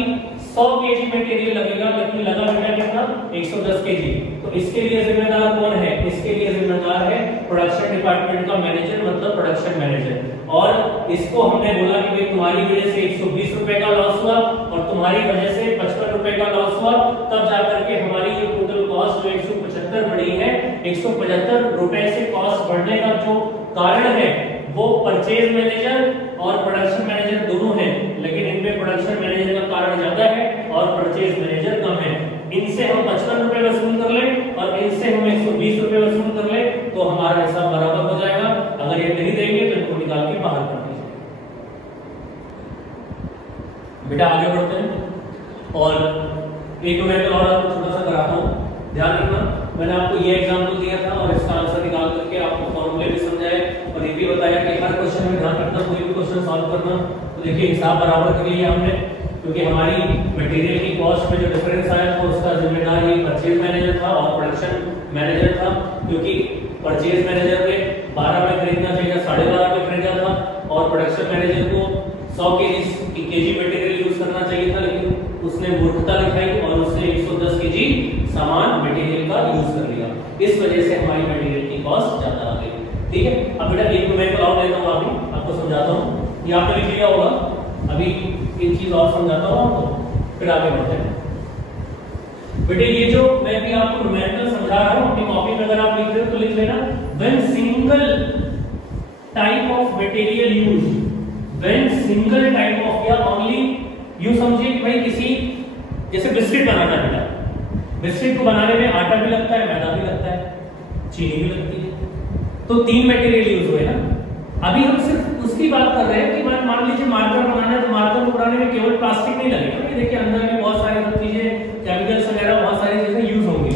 100 केजी मटेरियल लगेगा, लेकिन लगा बेटा कितना 110 केजी। तो इसके लिए जिम्मेदार कौन है, इसके लिए जिम्मेदार है प्रोडक्शन डिपार्टमेंट का मैनेजर, मतलब प्रोडक्शन मैनेजर। और इसको हमने बोला कि भाई तुम्हारी वजह से 120 रुपए का लॉस हुआ और तुम्हारी वजह से 55 रुपए का लॉस हुआ, तब जाकर के हमारी ये टोटल कॉस्ट जो 175 बढ़ी है, 175 रुपए से कॉस्ट बढ़ने का जो कारण है वो परचेज मैनेजर और प्रोडक्शन मैनेजर दोनों हैं, लेकिन इनमें प्रोडक्शन मैनेजर का कारण ज्यादा है और परचेज मैनेजर कम है। इनसे हम 55 रुपए वसूल कर लें और इनसे हम 120 रुपए वसूल कर लें तो हमारा हिसाब बराबर हो जाएगा। अगर ये नहीं देंगे तो इनको निकाल के बाहर कर दीजिए। बेटा आगे बढ़ते हैं और एक मैं और आपको छोटा सा कराता हूँ, ध्यान रखना। मैंने आपको ये एग्जाम्पल दिया था और इसका आंसर निकाल करके आपको फॉर्मूले भी समझाए और ये भी बताया कि हर क्वेश्चन में ध्यान रखना, कोई भी क्वेश्चन सॉल्व करना। तो देखिए हिसाब बराबर कर लिया हमने, क्योंकि हमारी मटेरियल की कॉस्ट में जो डिफरेंस आया था उसका जिम्मेदार ये परचेज मैनेजर था और प्रोडक्शन मैनेजर था, क्योंकि परचेज मैनेजर ने 12 में खरीदना चाहिए, 12.5 में खरीदा था और प्रोडक्शन मैनेजर को 100 केजी मटेरियल यूज करना चाहिए था, लेकिन उसने मूर्खता दिखाई और उसने 110 केजी सामान मटेरियल का यूज कर लिया। इस वजह से हमारी मटेरियल की कॉस्ट ज्यादा आ गई। ठीक है, अब बेटा एक मैं और लेता हूँ, आपको समझाता हूँ, ये आपने लिख लिया होगा, अभी एक चीज और समझाता हूँ आपको, फिर आगे बढ़ते हैं। बेटे ये जो मैं भी आपको न्यूमेरिकल समझा रहा हूँ, अपनी कॉपी में अगर आप लिख रहे हो तो लिख लेना, when single type of material used, when single type of, या ओनली यू समझिए कि भाई किसी जैसे बिस्किट बनाना है बेटा, बिस्किट को बनाने में आटा भी लगता है, मैदा भी लगता है, चीनी भी लगती है, तो 3 मटेरियल यूज हुए ना। अभी हम सिर्फ उसकी बात कर रहे हैं कि मान लीजिए मार्कर बनाना है तो मार्कर को बनाने में केवल प्लास्टिक नहीं लगेगा, देखिए अंदर में बहुत सारी चीजें, केमिकल्स वगैरह बहुत सारी चीजें यूज होंगी।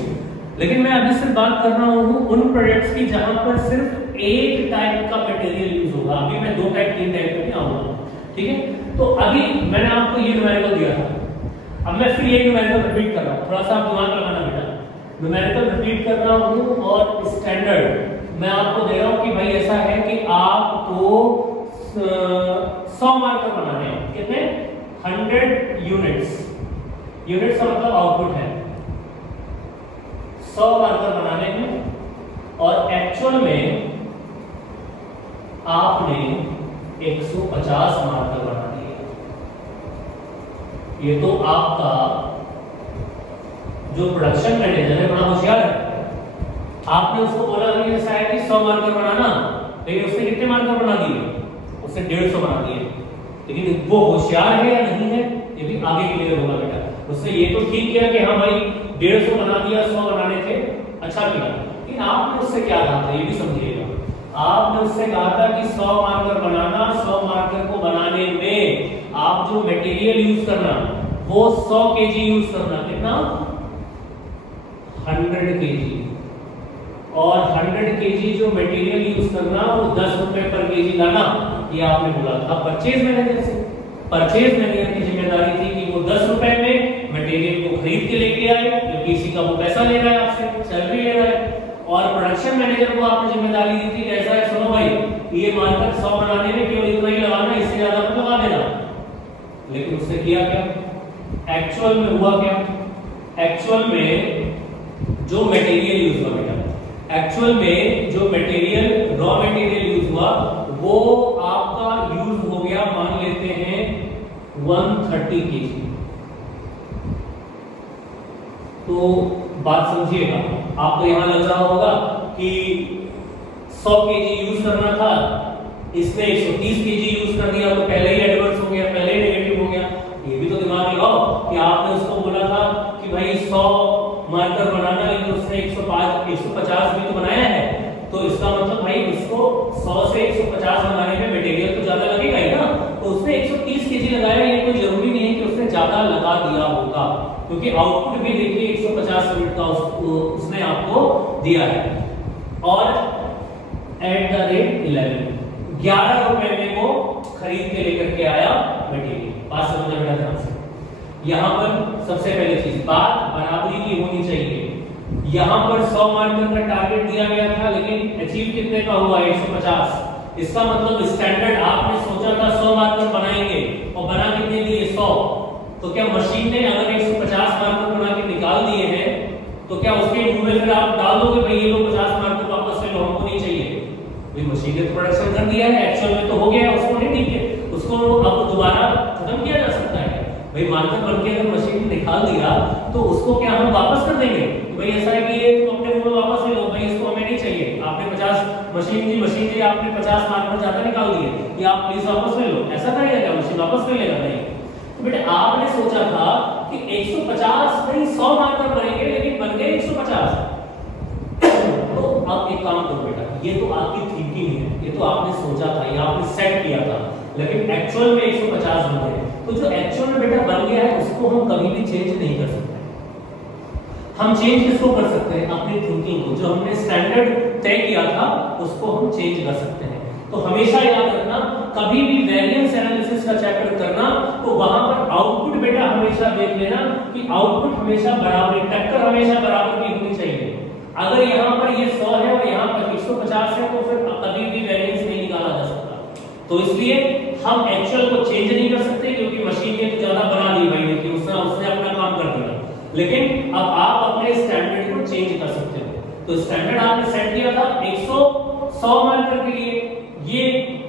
लेकिन मैं अभी सिर्फ बात कर रहा हूँ उन प्रोडक्ट्स की जहां पर सिर्फ एक टाइप का मटेरियल यूज होगा। अभी मैं 2 टाइप 3 टाइप पे आऊंगा, ठीक है। तो अभी मैंने आपको ये न्यूमेरिकल दिया था, अब मैं फिर ये न्यूमेरिकल रिपीट कर रहा हूँ, थोड़ा सा आप दिमाग लगाना बेटा। न्यूमेरिकल रिपीट कर रहा हूँ और स्टैंडर्ड मैं आपको दे रहा हूँ कि भाई ऐसा है कि आपको 100 मार्कर बनाने हैं, कितने 100 यूनिट्स, यूनिट्स का मतलब आउटपुट है, 100 मार्कर बनाने हैं और एक्चुअल में आपने 150 मार्कर बना दिए। ये तो आपका जो प्रोडक्शन मैनेजर है बड़ा होशियार है, आपने उसको बोला कि ऐसा है कि 100 मार्कर बनाना, लेकिन उसने कितने मार्कर बना दिए, उसने 150 बना दिए। लेकिन वो होशियार है या नहीं है ये भी आगे क्लियर होगा बेटा। उसने ये तो ठीक किया कि हाँ भाई 150 बना दिया, 100 बनाने थे, अच्छा किया। लेकिन आपने उससे क्या कहा था, ये भी समझिएगा। आपने उससे कहा था कि 100 मार्कर बनाना, 100 मार्कर को बनाने में आप जो मटेरियल यूज करना वो 100 केजी यूज करना। कितना? 100 केजी। और 100 केजी जो मटेरियल यूज करना वो 10 रुपए पर केजी लाना, ये आपने बोला था परचेज मैनेजर से। परचेज मैनेजर की जिम्मेदारी थी कि वो 10 रुपए में मटेरियल को खरीद के लेके आए, क्योंकि इसी का वो पैसा ले रहा है आपसे, सैलरी ले रहा है। और प्रोडक्शन मैनेजर को आपने जिम्मेदारी दी थी, कैसा है सुनो भाई, ये मार्कर 100 बनाने में केवल इतना ही लगाना, इससे ज्यादा मत लगा देना। लेकिन उसने किया क्या? एक्चुअल में हुआ क्या? एक्चुअल में जो मटेरियल यूज हुआ बेटा, एक्चुअल में जो मटेरियल रॉ मटेरियल यूज हुआ वो आपका यूज हो गया, मान लेते हैं 130 केजी। तो बात समझिएगा, आपको यहां लग रहा होगा कि 100 केजी यूज करना था, इसने 130 केजी यूज कर दिया, तो पहले ही एडवर्स हो गया, पहले ही नेगेटिव हो गया। ये भी तो दिमाग लगाओ कि आपने उसको बोला था कि भाई 100 मार्कर बनाना, लेकिन उसने 150 भी तो बनाया है, तो इसका मतलब भाई इसको 100 से 150 बनाने में मटेरियल तो ज्यादा लगेगा ही ना। तो उसने 130 केजी लगाया, ये कोई जरूरी नहीं है कि उसने ज्यादा लगा दिया होगा, क्योंकि आउटपुट भी देखिए 150 यूनिट का उसने आपको दिया है। और एट द रेट 11 रुपए में वो खरीद के लेकर के आया मटेरियल। बात समझना बेटा ध्यान से। यहां पर सबसे पहले चीज, बात बराबरी की होनी चाहिए। यहां पर 100 मार्कर का टारगेट दिया गया था, लेकिन अचीव कितने का हुआ? 150। इसका मतलब स्टैंडर्ड आपने सोचा था 100 मार्कर बनाएंगे और बना कितने दिए? 100। तो क्या मशीन ने अगर 150 मार्कर बना के निकाल दिए हैं, तो क्या उसके मुंह में फिर आप डाल दोगे भाई ये तो 50 मार्कर वापस ले लो, हमको नहीं चाहिए? भाई मशीन ने तो प्रोडक्शन कर दिया है, एक्चुअल में तो हो गया है, उसको नहीं, ठीक है, उसको अब दोबारा खत्म किया जा सकता है। भाई मार्कर बन के अगर मशीन ने निकाल दिया तो उसको क्या हम वापस कर देंगे? भाई ऐसा है कि ये तो अपने मुंह में वापस ले लो, भाई इसको हमें नहीं चाहिए, आपने 50 मशीन जी आपने 50 मार्कर ज्यादा निकाल दिए, ये आप प्लीज वापस ले लो। ऐसा करेगा क्या? मशीन वापस ले लेगा? नहीं। तो बेटे आपने सोचा था कि 150 नहीं 100 मार्कर बनेंगे, लेकिन बन गए 150। तो अब एक काम करो बेटा, ये तो आपकी थिंकिंग है, ये तो आपने सोचा था, ये आपने सेट किया था, लेकिन एक्चुअल में 150 बन गए। तो जो एक्चुअल में बेटा बन गया है उसको हम कभी भी चेंज नहीं कर सकते। हम चेंज किसको कर सकते हैं? अपनी थिंकिंग को। जो हमने स्टैंडर्ड तय किया था उसको हम चेंज कर सकते हैं। तो हमेशा याद रखना, कभी भी वेरिएंस एनालिसिस का चैप्टर करना तो वहां पर आउटपुट बेटा हमेशा देख लेना कि आउटपुट हमेशा बराबर, टक्कर हमेशा बराबर की होनी चाहिए। अगर यहाँ पर ये 100 है और यहाँ पर 150 है तो फिर कभी भी वेरिएंस नहीं निकाला जा सकता। तो इसलिए हम एक्चुअल को चेंज नहीं कर सकते, क्योंकि मशीन ने तो ज्यादा बना दी भाई, लेकिन उसने अपना काम कर दिया। लेकिन अब आप अपने स्टैंडर्ड को चेंज कर सकते हो। तो स्टैंडर्ड आपने सेट किया था 100 मार्कर के लिए, ये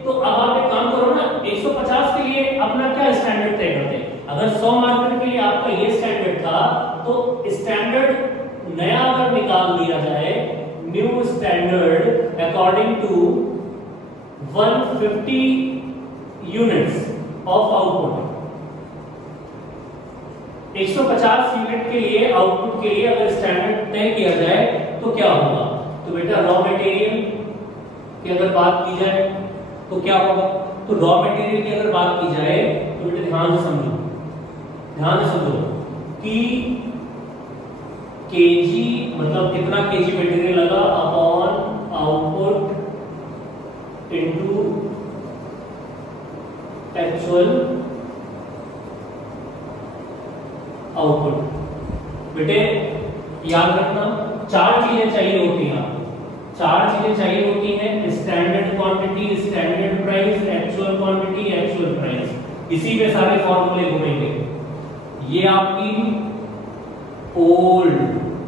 तो अब आप एक काम करो ना, 150 के लिए अपना क्या स्टैंडर्ड तय करते हैं? अगर 100 मार्कर के लिए आपका ये स्टैंडर्ड था, तो स्टैंडर्ड नया अगर निकाल दिया जाए, new standard according to 150 units of output, 150 unit के लिए आउटपुट के लिए अगर स्टैंडर्ड तय किया जाए तो क्या होगा? तो बेटा रॉ मटेरियल की अगर बात की जाए तो क्या होगा? तो रॉ मटेरियल की अगर बात की जाए तो बेटा ध्यान से समझो कि केजी मतलब कितना केजी मटेरियल लगा upon output into actual output. बेटे याद रखना, 4 चीजें चाहिए होती हैं आपको, 4 चीजें चाहिए होती हैं, standard quantity, standard price, actual quantity, actual price. इसी पे सारे फॉर्मूले घूमेंगे। ये आपकी ओल्ड,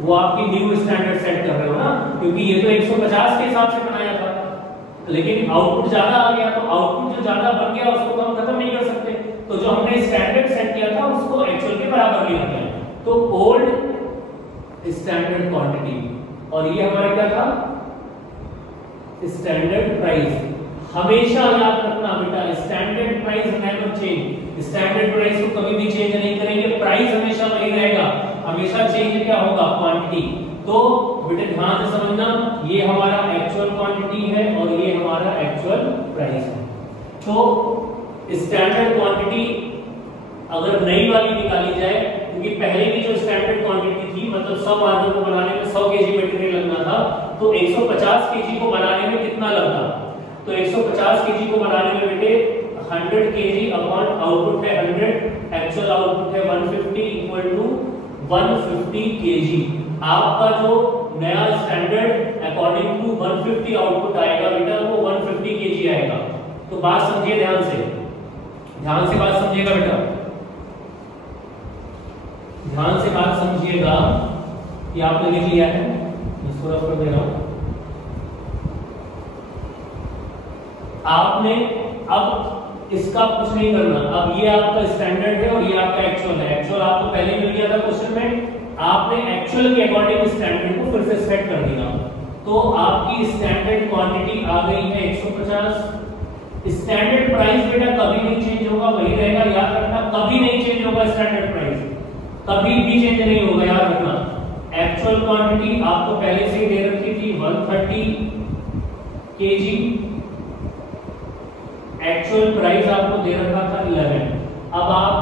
वो आपकी न्यू स्टैंडर्ड सेट कर रहे हो ना, क्योंकि ये तो 150 के हिसाब से बनाया था, लेकिन आउटपुट ज्यादा आ गया, तो आउटपुट जो ज्यादा बन गया उसको तो हम खत्म नहीं कर सकते। तो जो हमने स्टैंडर्ड सेट किया था उसको एक्चुअल के बराबर लिया गया, तो ओल्ड स्टैंडर्ड क्वांटिटी, और ये हमारा क्या था? Standard price. हमेशा याद रखना बेटा, standard price never change. Standard price को कभी भी चेंज नहीं करेंगे, प्राइस हमेशा वही रहेगा। हमेशा चेंज क्या होगा? क्वांटिटी। तो बेटे ध्यान से समझना, ये हमारा एक्चुअल क्वांटिटी है और ये हमारा एक्चुअल प्राइस है। तो स्टैंडर्ड क्वांटिटी अगर नई वाली निकाली जाए, क्योंकि पहले की जो स्टैंडर्ड क्वांटिटी थी, मतलब 100 मार्कर को बनाने में 100 केजी मटेरियल लगना था, तो 150 केजी को बनाने में कितना लगता? तो 150 केजी को बनाने में बेटे 100 केजी अपॉन आउटपुट है 100, एक्चुअल आउटपुट है 150 इक्वल टू 150 केजी। आपका जो नया स्टैंडर्ड अकॉर्डिंग टू 150 आउटपुट आएगा बेटा, वो 150 केजी आएगा। तो बात समझिए ध्यान से बात समझिएगा बेटा, ध्यान से बात समझिएगा। ये आपने लिख लिया है, इसको रफ कर दे रहा हूं। आपने अब इसका कुछ नहीं करना, अब ये आपका स्टैंडर्ड है और ये आपका एक्चुअल है। एक्चुअल आपको पहले मिल गया था क्वेश्चन में, आपने एक्चुअल के अकॉर्डिंग स्टैंडर्ड को फिर से सेट कर दिया। तो आपकी स्टैंडर्ड क्वांटिटी आ गई है 150। स्टैंडर्ड प्राइस बेटा कभी नहीं चेंज होगा, वही रहेगा, याद रखना, कभी नहीं चेंज होगा स्टैंडर्ड प्राइस, कभी भी चेंज नहीं होगा, याद रखना। एक्चुअल क्वांटिटी आपको पहले से ही दे रखी थी 130 केजी, एक्चुअल प्राइस आपको दे रखा था 11। अब आप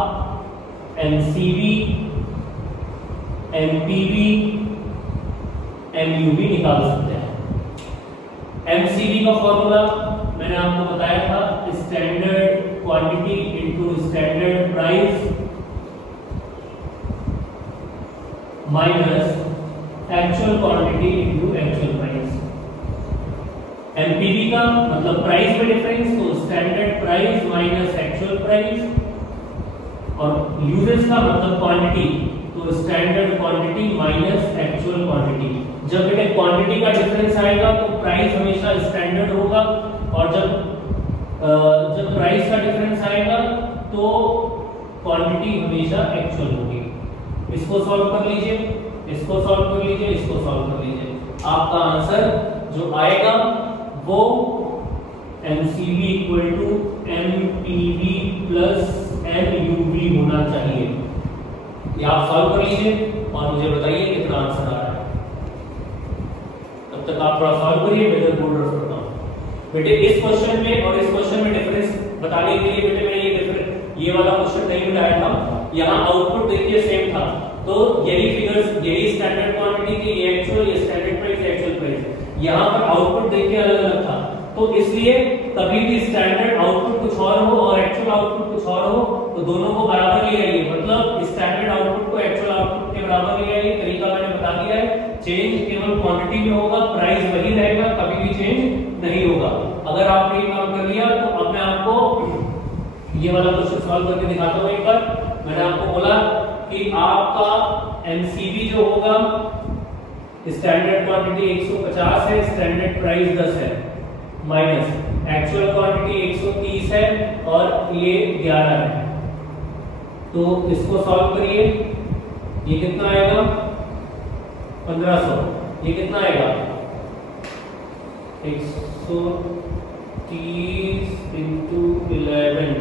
एमसीवी, एमपीवी, एमयूवी निकाल सकते हैं। एमसीवी का फॉर्मूला मैंने आपको बताया था, standard quantity into standard price minus actual quantity into actual price. MPV का मतलब प्राइस में डिफरेंस, तो standard price minus actual price, और यूजेस का मतलब क्वांटिटी, तो standard quantity minus actual quantity. जब बेटे क्वांटिटी का डिफरेंस आएगा तो प्राइस हमेशा स्टैंडर्ड होगा, और जब प्राइस का डिफरेंस आएगा तो क्वांटिटी हमेशा एक्चुअल होगी। इसको सॉल्व कर लीजिए, इसको सॉल्व कर लीजिए, इसको सॉल्व कर लीजिए। आपका आंसर जो आएगा वो MCV equal to MPV plus MUV होना चाहिए। ये आप सॉल्व कर लीजिए और मुझे बताइए कितना आंसर आ रहा है। तब तक आप थोड़ा सॉल्व करिए, मैं इधर बोर्ड रख करता हूं। बेटे इस क्वेश्चन में और इस क्वेश्चन में डिफरेंस बताने के लिए बेटे मैंने ये वाला क्वेश्चन नहीं बनाया था। यहाँ आउटपुट देखिए सेम था, तो यही फिगर्स, यही स्टैंडर्ड क्वांटिटी थी, ये एक्चुअल, ये स्टैंडर्ड प्राइस, ये एक्चुअल प्राइस। यहाँ पर आउटपुट देखिए अलग अलग था, तो इसलिए कभी भी स्टैंडर्ड आउटपुट कुछ और हो और एक्चुअल आउटपुट कुछ और हो तो दोनों को बराबर ले आइए। मतलब स्टैंडर्ड आउटपुट को एक्चुअल आउटपुट के बराबर ले आइए। तरीका मैंने बता दिया है, चेंज केवल क्वांटिटी में होगा, प्राइस वही रहेगा, कभी भी चेंज नहीं होगा। अगर आपने ये काम कर लिया तो अब मैं आपको ये वाला क्वेश्चन सॉल्व करके दिखाता हूँ। एक बार मैंने आपको बोला कि आपका एमसीवी जो होगा, स्टैंडर्ड क्वांटिटी 150 है, स्टैंडर्ड प्राइस 10 है, माइनस एक्चुअल क्वांटिटी 130 है और ये 11 है। तो इसको सॉल्व करिए, ये कितना आएगा 1500, ये कितना आएगा 130 इंटू 11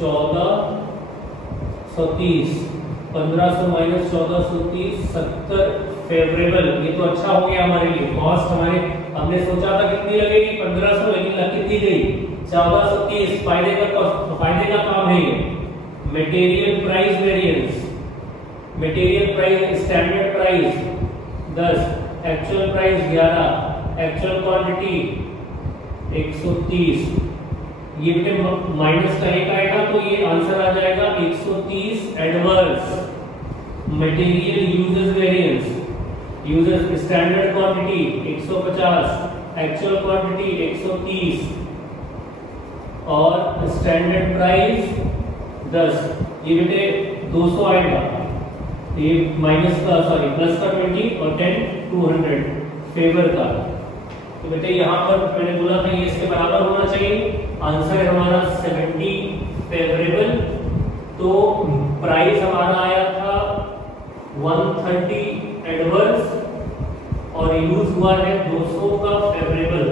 1430, 1500 माइनस 1430 70 फेवरेबल। ये तो अच्छा हो गया हमारे लिए। कॉस्ट हमारे हमने सोचा था कितनी लगेगी 1500, लेकिन लग कितनी गई 1430। फायदे का काम है ये। Material price variance, material price standard price 10, actual price 11, actual quantity 130। ये बेटे माइनस का एक आएगा तो ये आंसर आ जाएगा 130 adverse material uses variance. Uses standard quantity 150, actual quantity 130 और स्टैंडर्ड प्राइस 10। ये बेटे 200 आएगा, ये माइनस का सॉरी प्लस का 20 और 10 200 फेवर का। तो बेटे यहाँ पर मैंने बोला था ये इसके बराबर होना चाहिए। आंसर हमारा 70 फेवरेबल। तो प्राइस हमारा आया था 130 एडवर्स और यूज हुआ है 200 का फेवरेबल।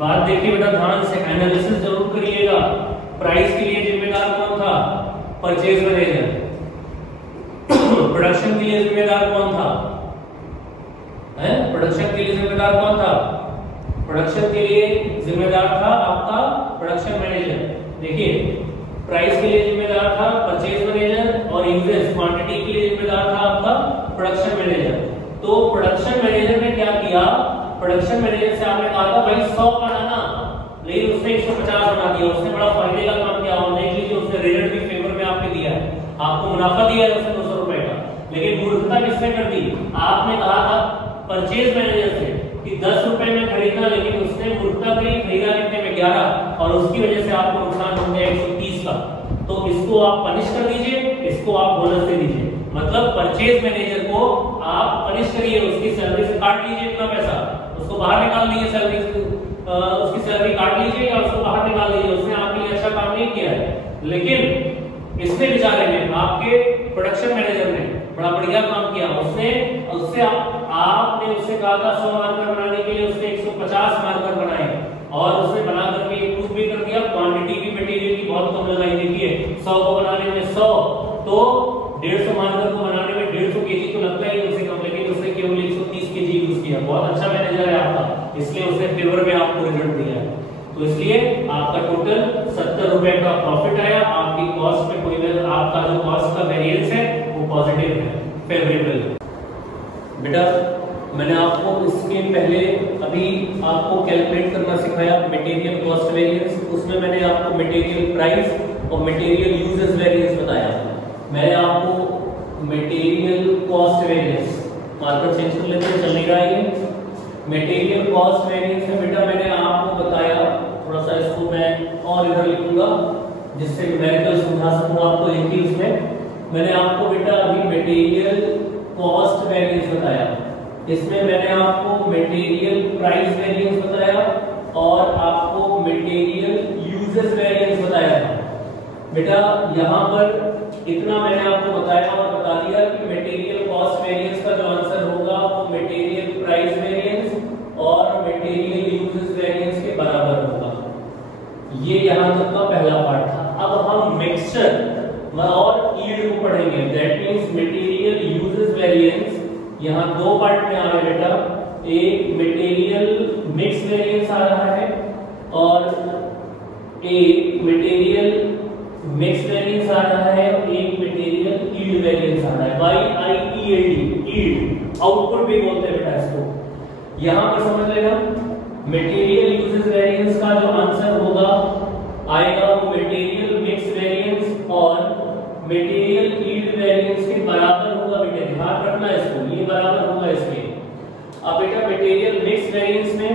बात देखिए बेटा ध्यान से, एनालिसिस जरूर करिएगा। प्राइस के लिए जिम्मेदार कौन था? Purchase manager. प्रोडक्शन के लिए जिम्मेदार कौन था? है। प्रोडक्शन के लिए जिम्मेदार कौन था? प्रोडक्शन के लिए जिम्मेदार था आपका प्रोडक्शन मैनेजर। देखिए प्राइस के लिए जिम्मेदार था परचेज मैनेजर और यूजेस क्वांटिटी के लिए जिम्मेदार था आपका प्रोडक्शन मैनेजर। तो प्रोडक्शन मैनेजर ने क्या किया? प्रोडक्शन मैनेजर से आपने कहा था भाई 100 बनाना, लेकिन उसने 150 बना दिया। उसने बड़ा फायदे का काम किया। और देख लीजिए उसने रिजल्ट भी फेवर में आपने दिया है, आपको मुनाफा दिया है उसने 200 रुपए का। लेकिन मूर्खता किसने कर दी? आपने कहा था परचेज मैनेजर से कि 10 रुपए में खरीदना, लेकिन उसने मूर्खता करी, खरीदा कितने में 11, और उसकी वजह से आपको नुकसान हो गया 130 का। तो इसको आप पनिश कर दीजिए, इसको आप बोनस दे दीजिए। मतलब परचेज मैनेजर को आप पनिश करिए, उसकी सैलरी से काट लीजिए इतना पैसा, उसको बाहर निकाल दीजिए सैलरी से, उसकी सैलरी काट लीजिए या उसको बाहर निकाल दीजिए। उसने आपके लिए अच्छा काम नहीं किया है, लेकिन इसने बेचारे ने, आपके प्रोडक्शन मैनेजर ने बड़ा बढ़िया काम किया। उसने उससे आपने उससे कहा था 100 मार्कर बनाने के लिए, उसने 150 मार्कर बनाए और उसने बना करके प्रूफ भी कर दिया। क्वांटिटी भी मटेरियल की बहुत कम लगाई। देखिए 100 को बनाने में 100, तो 150 मार्कर को बनाने में 150 केजी तो लगता ही उससे कम, लेकिन उसने केवल 130 केजी यूज किया। बहुत अच्छा मैनेजर है आपका, इसलिए उसने फेवर में आपको रिजल्ट दिया है। तो इसलिए आपका टोटल 70 रुपए का प्रॉफिट आया। आपकी कॉस्ट में कोई, आपका जो कॉस्ट का वेरिएंस है वो पॉजिटिव है, फेवरेबल। बेटा मैंने आपको इसके पहले अभी आपको कैलकुलेट करना सिखाया मटेरियल कॉस्ट वेरिएंस। उसमें मैंने आपको मटेरियल प्राइस और मटेरियल यूजेस वेरिएंस बताया। मैंने आपको material cost variance, marker change कर लेते हैं, चल नहीं रहा है ये। मटेरियल कॉस्ट वेरिएंस में बेटा मैंने आपको बताया, थोड़ा सा इसको मैं और इधर लिखूंगा जिससे न्यूमेरिकल समझा सकूं आपको। एक ही उसमें मैंने आपको बेटा अभी मटेरियल कॉस्ट वेरिएंस बताया, इसमें मैंने आपको मटेरियल प्राइस वेरिएंस बताया और आपको मटेरियल यूजेस वेरिएंस बताया था। बेटा यहाँ पर इतना मैंने आपको बताया और बता दिया कि मटेरियल कॉस्ट वेरिएंस का जो आंसर होगा वो मटेरियल प्राइस वेरिएंस और मटेरियल यूजेस वेरिएंस के बराबर होगा। ये यहाँ तक का पहला पार्ट था। अब हम मिक्सचर और यील्ड को पढ़ेंगे। That means material uses variance यहाँ दो पार्ट में आ रहे बेटा। एक मटेरियल मिक्स वेरिएंस आ रहा है और एक मटेरियल मिक्स वेरिएंस आ रहा है और एक मटेरियल यील्ड वेरिएंस आ रहा है। YIELD, यील्ड, आउटपुट भी बोलते हैं बेटा इसको। यहां पर समझ लेना मटेरियल यूजेस वेरिएंस का जो आंसर होगा आएगा वो मटेरियल मिक्स वेरिएंस और मटेरियल यील्ड वेरिएंस के बराबर होगा। बेटा ध्यान रखना इसको, ये बराबर होगा इसके। अब बेटा मटेरियल मिक्स वेरिएंस में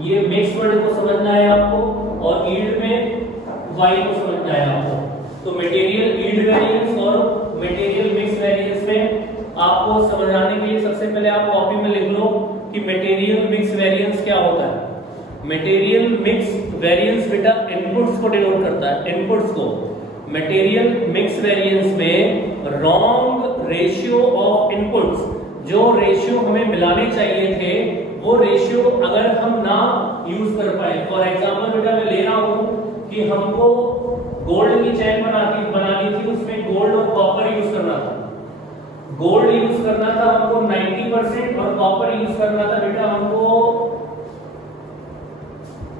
ये मिक्स वर्ड को समझना है आपको और यील्ड में y को समझना है आपको। तो मटेरियल यील्ड वेरिएंस और मटेरियल मिक्स वेरिएंस में आपको समझाने के लिए सबसे पहले आप कॉपी में लिख लो कि मटेरियल मिक्स वेरिएंस क्या होता है। मटेरियल मिक्स वेरिएंस बेटा इनपुट्स को डिनोट करता है, इनपुट्स को। मटेरियल मिक्स वेरिएंस में रॉन्ग रेशियो ऑफ इनपुट्स, जो रेशियो हमें मिलाने चाहिए थे वो रेशियो अगर हम ना यूज कर पाए। फॉर एग्जांपल बेटा मैं ले रहा हूं कि हमको गोल्ड की चेन बनानी थी, उसमें गोल्ड और कॉपर यूज करना था। गोल्ड यूज करना था हमको 90% और कॉपर यूज करना था बेटा हमको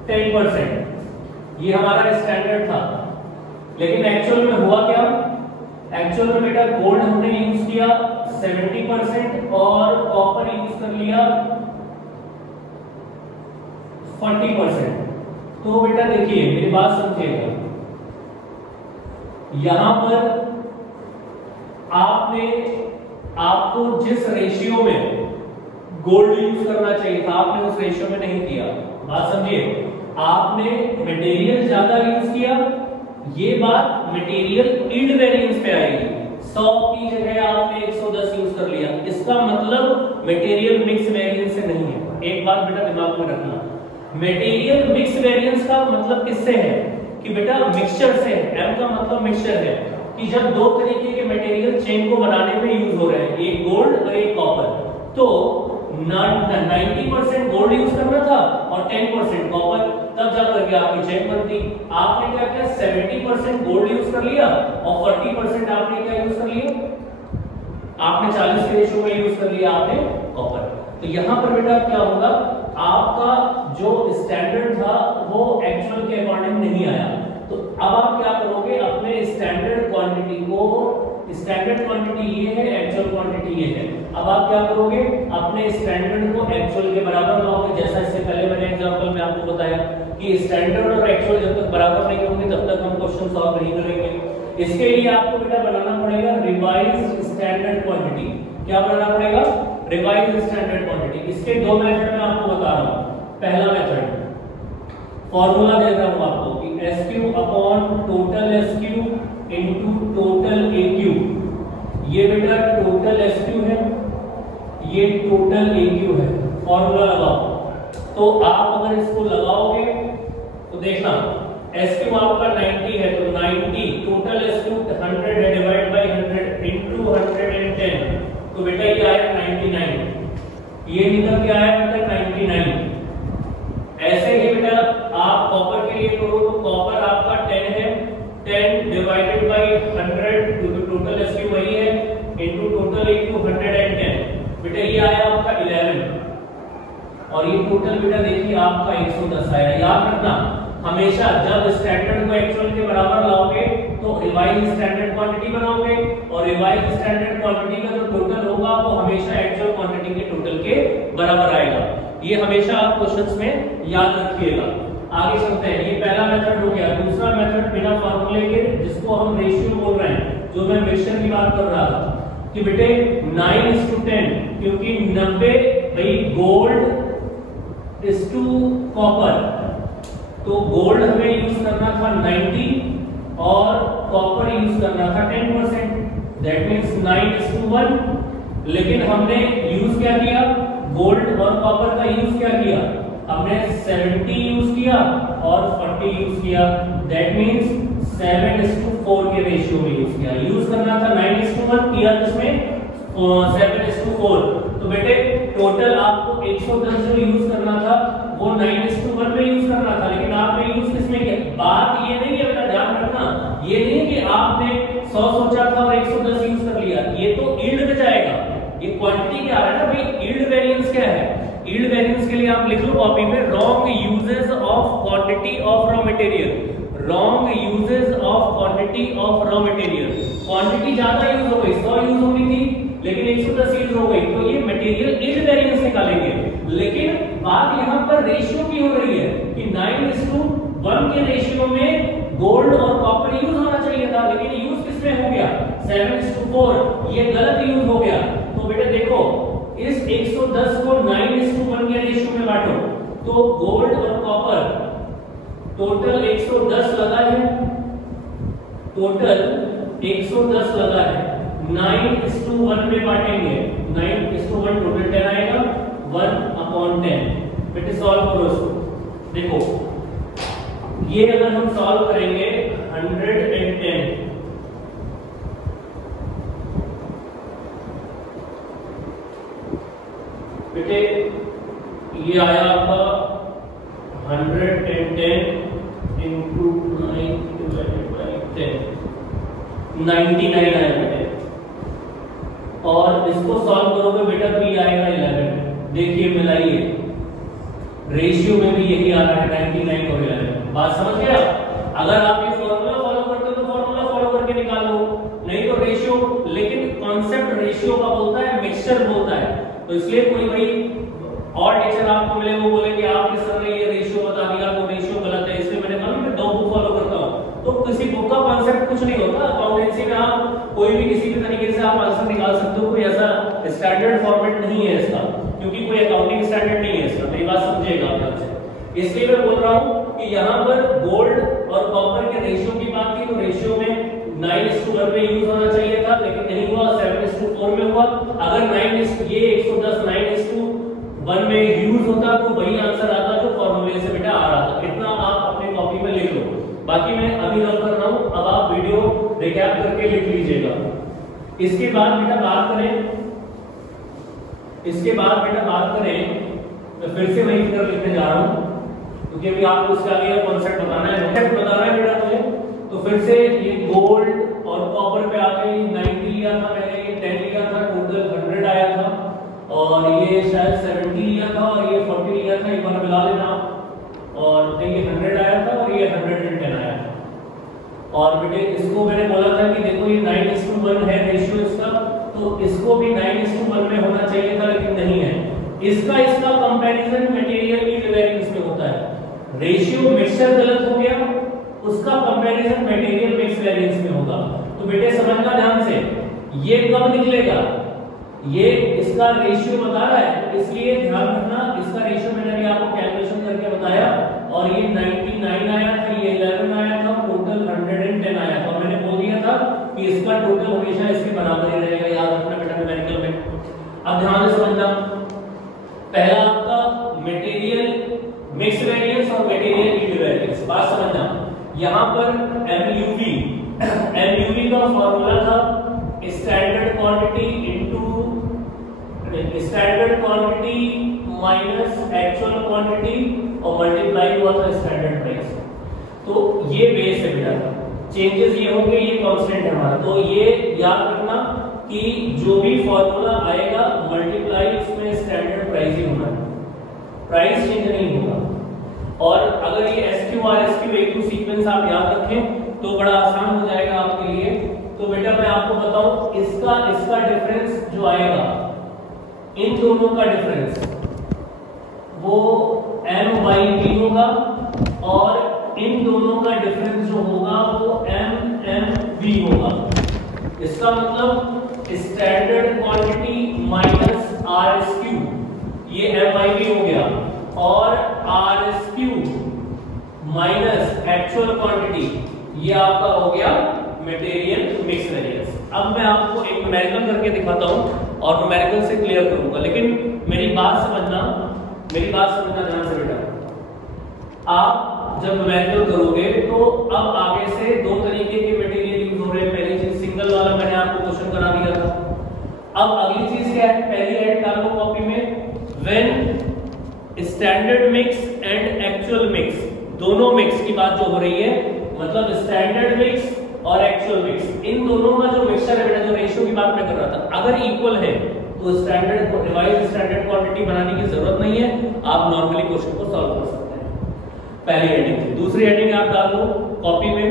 10%। ये हमारा स्टैंडर्ड था। लेकिन एक्चुअल में हुआ क्या? एक्चुअल में बेटा गोल्ड हमने यूज किया 70% और कॉपर यूज कर लिया 40%। तो बेटा देखिए मेरी बात समझिएगा, यहां पर आपको जिस रेशियो में गोल्ड यूज करना चाहिए था आपने उस रेशियो में नहीं किया। बात समझिए, आपने मटेरियल ज्यादा यूज किया, ये बात मटेरियल यील्ड वेरिएंस पे आएगी। 100 की जगह आपने 110 यूज कर लिया, इसका मतलब मटेरियल मिक्स वेरिएंस से नहीं है। एक बात बेटा दिमाग में रखना, मटेरियल मिक्स वेरिएंस का मतलब किससे है कि बेटा मिक्सचर से है। एम का मतलब मिक्सचर है कि जब दो तरीके के मटेरियल चेन को बनाने में यूज हो रहे हैं, एक गोल्ड और एक कॉपर, तो 90% गोल्ड यूज करना था और 10% कॉपर, तब जाकर के आपकी चेन बनती। आपने क्या किया, 70% गोल्ड यूज कर लिया और 40% आपने क्या यूज कर लिया, आपने 40 के रेशियो में यूज कर लिया आपने कॉपर। तो यहाँ पर बेटा क्या होगा, आपका जो स्टैंडर्ड था वो एक्चुअल के अकॉर्डिंग नहीं आया। तो अब आप क्या करोगे, अपने स्टैंडर्ड क्वांटिटी को, स्टैंडर्ड क्वांटिटी ये है, एक्चुअल क्वांटिटी ये है, अब आप क्या करोगे, अपने स्टैंडर्ड को एक्चुअल के बराबर लाओगे। जैसा इससे पहले मैंने एग्जांपल में आपको बताया कि स्टैंडर्ड और एक्चुअल जब तक बराबर नहीं होंगे तब तक हम क्वेश्चन सॉल्व नहीं करेंगे। इसके लिए आपको बेटा बनाना पड़ेगा रिवाइज्ड स्टैंडर्ड क्वांटिटी। क्या बनाना पड़ेगा, रिवाइज्ड स्टैंडर्ड क्वांटिटी। इसके दो मेथड मैं आपको बता रहा हूं। पहला मेथड, फॉर्मूला दे रहा हूं आपको कि SQ upon total SQ into total AQ। ये बेटा टोटल SQ है, ये टोटल AQ है। फॉर्मूला लगाओ। तो आप अगर इसको लगाओगे तो देखना SQ आपका 90 है, तो 90 टोटल SQ 100 है, डिवाइड बाय 100 इनटू 110, तो बेटा ये आएगा 99। ये निकल के आया बेटा 99। ऐसे ही बेटा आप कॉपर के लिए करो तो कॉपर आपका 10 है, 10 डिवाइडेड बाय 100, क्योंकि टोटल SQ वही है, इनटू टोटल AQ 110, बेटा ये आया आपका 11। और ये टोटल बेटा देखिए आपका 110 आया। याद रखना हमेशा जब स्टैंडर्ड को एक्चुअल के बराबर लाओगे तो रिवाइज स्टैंडर्ड क्वांटिटी बनाओगे, और रिवाइज स्टैंडर्ड क्वांटिटी का जो टोटल होगा वो हमेशा एक्चुअल क्वांटिटी के टोटल के बराबर आएगा। ये हमेशा आप क्वेश्चंस में याद रखिएगा। आगे चलते हैं। ये पहला मेथड हो गया। दूसरा मेथड बिना फार्मूले के, जिसको हम रेशियो बोल रहे हैं, जो मैं मिक्सचर की बात कर रहा था कि बेटे 9:10, क्योंकि 90 भाई गोल्ड इज टू कॉपर, तो गोल्ड हमें यूज करना था 90 और कॉपर यूज करना था 10%, दैट मींस 9:1। लेकिन हमने यूज क्या किया, गोल्ड और कॉपर का यूज क्या किया, हमने 70 यूज किया और 40 यूज किया, दैट मींस 7:4 के रेशियो में यूज किया। यूज करना था 9:1, किया जिसमें 7:4। तो बेटे टोटल आपको 110 जो यूज करना था वो 9:1 में यूज करना था, लेकिन आपने यूज किसमें किया। बात ये नहीं है बेटा, ध्यान रखना, ये नहीं कि आपने 100 सोचा था और 110 यूज कर लिया, ये तो यील्ड में जाएगा। ये क्वांटिटी क्या है ना भाई, यील्ड वेरिएंस क्या है। यील्ड वेरिएंस के लिए आप लिख लो कॉपी में, wrong uses of quantity of raw material. Wrong uses of quantity of raw material. Quantity ज्यादा यूज हो गई, 100 यूज होनी थी लेकिन 110 यूज हो गई, तो ये मटेरियल यील्ड वेरिएंस निकालेंगे। लेकिन बात यहाँ पर रेशियो की हो रही है कि 9:1 के रेशियो में गोल्ड और कॉपर यूज होना चाहिए था, लेकिन यूज किसमें हो गया, 7:4। ये गलत यूज हो गया। तो बेटा देखो इस 110 को 9:1 के रेशियो में बांटो, तो गोल्ड और कॉपर टोटल 110 लगा है, टोटल 110 लगा है, 9:1 में बांटेंगे, 9:1 टोटल 10 आएगा, 1/10। बेटे सॉल्व करो इसको। देखो ये अगर हम सॉल्व करेंगे 110, बेटे ये आया आपका 110 इंटू 9 डिवाइडेड बाय 10, 99 आया बेटे। और इसको सॉल्व करोगे बेटा तो ये आएगा 11। देखिए मिलाइए, रेशियो में भी यही आ रहा है 99 और 11। बात समझ गया। अगर आप ये फॉर्मूला फॉलो करते हो तो फॉर्मूला फॉलो करके निकाल लो, नहीं तो रेशियो। लेकिन कॉन्सेप्ट रेशियो का बोलता है, मिक्सचर बोलता है, तो इसलिए कोई भाई और टीचर आपको मिले वो बोलेंगे आपके सर ने ये रेशियो बता दिया तो रेशियो गलत है, इसलिए मैंने कहा मैं 2 बुक फॉलो करता हूं। तो किसी बुक का कॉन्सेप्ट कुछ नहीं होता। अकाउंटेंसी में आप कोई भी किसी भी तरीके से आप आंसर निकाल सकते हो, कोई ऐसा स्टैंडर्ड फॉर्मेट नहीं है इसका, क्योंकि कोई अकाउंटिंग स्टैंडर्ड नहीं है इसका। मेरी बात समझिएगा आप ध्यान से। इसलिए मैं बोल रहा हूं कि यहाँ पर गोल्ड और कॉपर के रेशियो की बात की तो रेशियो में 9:1 में यूज होना चाहिए था, लेकिन नहीं हुआ, 7:4 में हुआ। अगर 9 ये 110 9:1 में यूज होता तो वही आंसर आता जो फॉर्मूले से बेटा आ रहा था। इतना आप अपने कॉपी में लिख लो, बाकी मैं अभी रब कर रहा हूं, अब आप वीडियो रिकैप करके लिख लीजिएगा। इसके बाद बेटा बात करें, इसके बाद बेटा बात करें, मैं फिर से वही फिगर लिखने जा रहा हूं क्योंकि अभी आपको इसका आगे कॉन्सेप्ट बताना है, कॉन्सेप्ट बताना है बेटा मुझे। तो फिर से ये गोल्ड और कॉपर पे आ गई, 90 लिया था मैंने, ये 10 लिया था, टोटल 100 आया था। और और ये शायद 70 लिया था और ये 40 लिया था, एक बार मिला लेना। और ये 100 आया था और ये 110 आया था। और बेटे इसको मैंने बोला था कि देखो ये 9:1 है रेशियो इसका, तो इसको भी 9:1 में होना चाहिए था, लेकिन नहीं है। इसका कंपैरिजन मटेरियल यील्ड वेरिएंस में होता है। रेशियो मिक्सचर गलत हो गया, उसका कंपैरिजन मटेरियल मिक्स वेरिएंस में होगा। तो बेटे समझना ध्यान से, ये कब निकलेगा, ये इसका रेशियो बता रहा है, इसलिए ध्यान रखना इसका रेशियो मैंने अभी आपको कैलकुलेशन करके बताया। और ये 99 आया था, ये 11 आया था, टोटल 110 आया था। और मैंने बोल दिया था कि इसका टोटल हमेशा इसके बराबर ही रहेगा, याद रखना बेटा न्यूमेरिकल में। अब ध्यान से समझना, पहला आपका मटेरियल मिक्स वेरिएंस और मटेरियल यील्ड वेरिएंस। बात समझना, यहां पर MUV का फॉर्मूला था standard quantity into standard quantity minus actual quantity और मल्टीप्लाई हुआ था स्टैंडर्ड प्राइस। तो ये बेस है बेटा, चेंजेस ये होंगे, ये कांस्टेंट है हमारा। तो ये याद रखना कि जो भी फॉर्मूला आएगा मल्टीप्लाई इसमें स्टैंडर्ड प्राइस ही होना है, प्राइस चेंज नहीं होगा। और अगर ये SQ और SQ एक टू सीक्वेंस आप याद रखें तो बड़ा आसान हो जाएगा आपके लिए। तो बेटा मैं आपको बताऊं, इसका डिफरेंस जो आएगा, इन दोनों का डिफरेंस वो M/V होगा, और इन दोनों का डिफरेंस जो होगा वो MMV होगा। इसका मतलब स्टैंडर्ड क्वांटिटी माइनस RSQ, ये MIV हो गया, और RSQ माइनस एक्चुअल क्वांटिटी, ये आपका हो गया मटेरियल मिक्स वेरिएंस। अब मैं आपको एक न्यूमेरिकल करके दिखाता हूं और न्यूमेरिकल से क्लियर करूंगा, लेकिन मेरी बात समझना ध्यान से बेटा। आप जब न्यूमेरिकल करोगे तो अब आगे से दो तरीके के मटेरियल यूज हो रहे हैं। पहली चीज सिंगल वाला मैंने आपको क्वेश्चन करा दिया था। अब अगली चीज क्या है, पहली ऐड डाल लो कॉपी में, when standard mix and actual mix, दोनों मिक्स की बात जो हो रही है, मतलब स्टैंडर्ड मिक्स और एक्चुअल मिक्स, इन दोनों का जो मिक्सचर है बेटा, जो रेशियो की बात मैं कर रहा था, अगर इक्वल है तो स्टैंडर्ड रिवाइज स्टैंडर्ड क्वांटिटी बनाने की जरूरत नहीं है, आप नॉर्मली क्वेश्चन को सॉल्व कर सकते हैं। पहली हेडिंग। दूसरी हेडिंग आप डाल लो कॉपी में,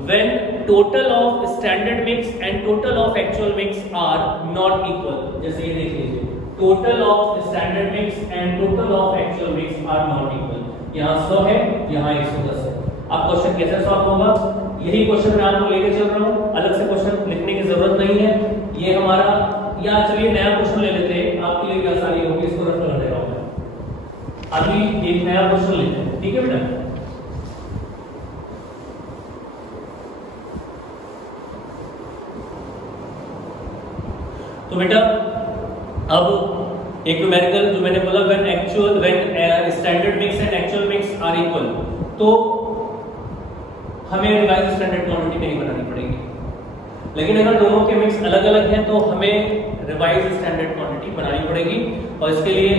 when total of standard mix and total of actual mix are not equal. जैसे ये देख लीजिए, total of standard mix and total of actual mix are not equal. यहाँ 100 है, यहाँ 110 है। अब क्वेश्चन कैसे सॉल्व होगा, यही क्वेश्चन मैं आपको लेके चल रहा हूँ, अलग से क्वेश्चन लिखने की जरूरत नहीं है। ये हमारा, या चलिए नया क्वेश्चन ले लेते हैं, आपके लिए आसानी होगी, इसको रफ कर दे रहा हूं मैं। अभी एक नया क्वेश्चन लेते हैं, ठीक है बेटा। तो बेटा अब एक न्यूमेरिकल जो मैंने बोला, when standard mix and actual mix are equal, तो हमें रिवाइज स्टैंडर्ड क्वांटिटी नहीं बनानी पड़ेगी। लेकिन अगर दोनों के मिक्स अलग अलग हैं तो हमें रिवाइज स्टैंडर्ड क्वांटिटी बनानी पड़ेगी। और इसके लिए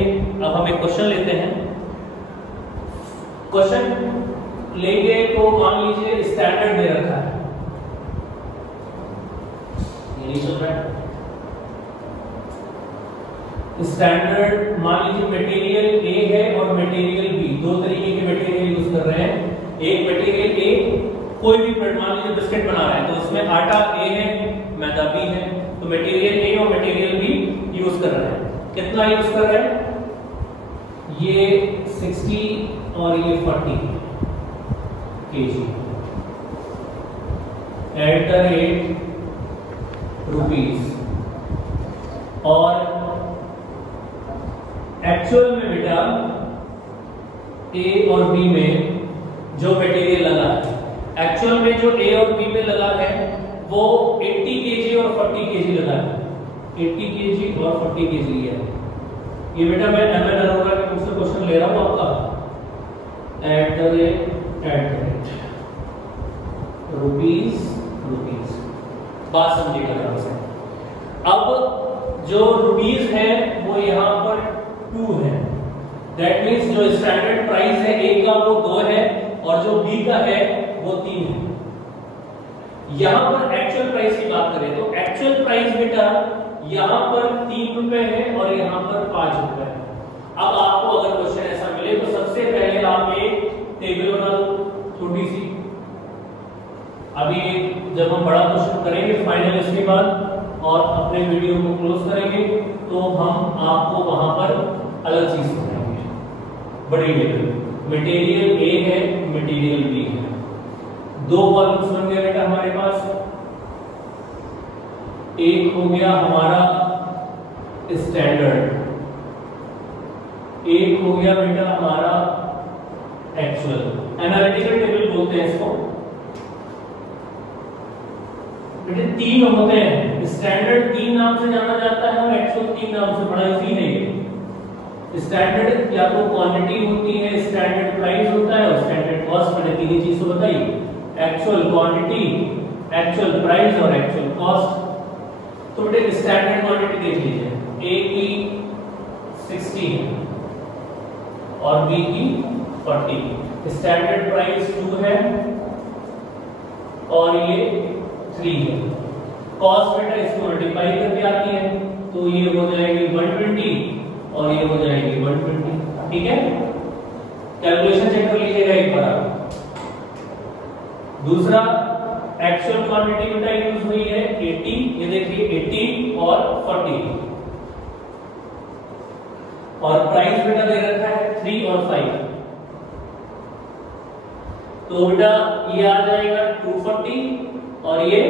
अब हम एक क्वेश्चन लेते हैं। क्वेश्चन लेंगे तो मान लीजिए स्टैंडर्ड दे रखा है, ये नहीं चल रहा है। स्टैंडर्ड मान लीजिए मटेरियल A है और मटेरियल B, दो तरीके के मटेरियल यूज कर रहे हैं। एक मटेरियल A कोई भी मान लीजिए बिस्किट बना रहा है, तो उसमें आटा A है, मैदा B है, तो मटेरियल A और मटेरियल B यूज कर रहे हैं। कितना यूज कर रहे हैं, ये 60 और ये 40 kg at the rate rupees. और एक्चुअल में बेटा A और B में जो मटेरियल लगा है, एक्चुअल में जो A और B में लगा है वो 80 kg और 40 kg लगा है, 80 kg और 40 kg है। ये बेटा मैं MN अरोरा के मुझसे क्वेश्चन ले रहा हूँ आपका, एट द रेट रुपीज, बात समझिएगा ध्यान से। अब जो रुपीज है वो यहाँ पर 2 है, दैट मीन्स जो स्टैंडर्ड प्राइस है A का वो 2 है और जो B का है वो 3 है। यहां पर एक्चुअल प्राइस की बात करें तो एक्चुअल प्राइस बेटा यहाँ पर 3 रुपए है और यहाँ पर 5 रुपए है। अब आपको अगर क्वेश्चन ऐसा मिले तो सबसे पहले आप एक टेबल बना दो छोटी सी। अभी जब हम बड़ा क्वेश्चन करेंगे फाइनल इसके बाद और अपने वीडियो को क्लोज करेंगे तो हम आपको वहां पर अलग चीज बताएंगे। बड़ी टेबल मटेरियल ए है, मटेरियल बी है, 2 कॉलम्स बन गए बेटा हमारे पास। एक हो गया हमारा स्टैंडर्ड, एक हो गया बेटा हमारा एक्चुअल। एनालिटिकल टेबल बोलते हैं इसको बेटे। 3 होते हैं, स्टैंडर्ड 3 नाम से जाना जाता है और एक्चुअल 3 नाम से, बड़ा इजी है ये। स्टैंडर्ड या तो क्वांटिटी होती है, स्टैंडर्ड प्राइस होता है और स्टैंडर्ड कॉस्ट। मैंने 3 ही चीज तो बताई, एक्चुअल क्वांटिटी, एक्चुअल प्राइस और एक्चुअल कॉस्ट। तो बेटे स्टैंडर्ड क्वांटिटी देख लीजिए, ए की 60 और बी की 40। स्टैंडर्ड प्राइस 2 है और ये 3 है। कॉस्ट बेटा इसको मल्टीप्लाई करके आती है तो ये हो जाएगी 120 और ये हो जाएगी 120। ठीक है, कैलकुलेशन चेक कर लीजिएगा एक बार आप। दूसरा एक्चुअल क्वांटिटी बेटा यूज हुई है 80, ये देखिए 80 और 40, और प्राइस बेटा दे रखा है 3 और 5। तो बेटा ये आ जाएगा 240 और ये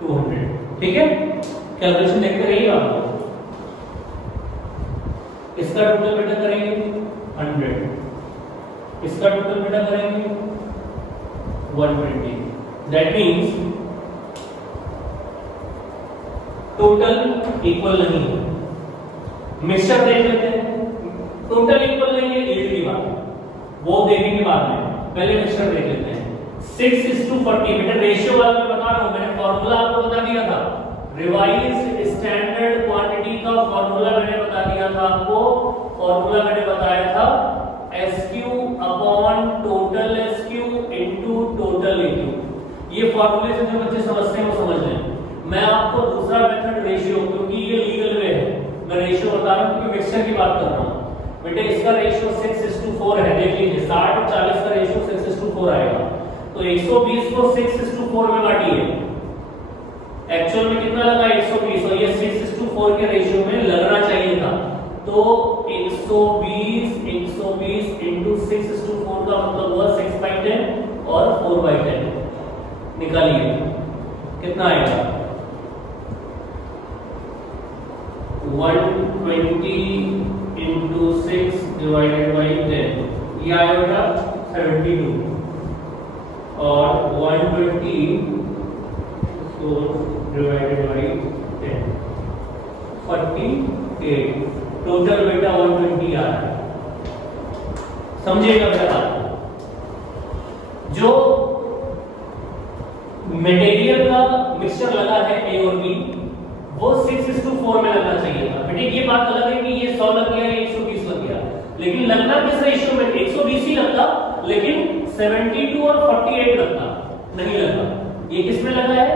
200। ठीक है, कैलकुलेशन देखते रहिए आपको। इसका टोटल बेटा करेंगे 100, इसका टोटल बेटा करेंगे 120। दैट मींस टोटल इक्वल नहीं है। मिक्सचर देख लेते हैं, टोटल इक्वल नहीं है, इजी बात है, वो देखेंगे बाद में। पहले मिक्सचर देख लेते हैं। 6:40 बेटा रेशियो वाला मैं बता रहा हूं, मैंने फॉर्मूला आपको बता दिया था। रिवाइज्ड स्टैंडर्ड क्वांटिटी का फॉर्मूला मैंने बता दिया था आपको। फॉर्मूला मैंने बताया था SQ upon total SQ into total AQ। ये फॉर्मूले से जो बच्चे समझते हैं वो समझ लें। मैं आपको दूसरा मेथड रेशियो, क्योंकि ये लीगल वे है, मैं रेशियो बता रहा हूं क्योंकि मिक्सचर की बात कर रहा हूं। बेटे इसका रेशियो 6:4 है, देख लीजिए 60 और 40 का रेशियो 6:4 आएगा। तो 120 को 6:4 में बांटिए। एक्चुअल में कितना लगा 120 और ये 6:4 के रेशियो में लगना चाहिए था। तो 120 इनटू 6:4 का मतलब हुआ 6/10 और 4/10। निकालिए कितना आएगा 120 इनटू 6 डिवाइडेड बाई 10। ये आएगा 72 और 120 डिवाइडेड बाई 10 48। टोटल बेटा 120 आ रहा है। समझिएगा बेटा, जो मटेरियल का मिक्सचर लगा है ए और बी वो 6:4 में लगना चाहिए था। बेटे ये बात अलग है कि ये 100 लग गया, 120 लग गया, लेकिन लगना किस रेशियो में 120 ही लगता, लेकिन 72 और 48 लगता नहीं लगा। ये किस में लगा है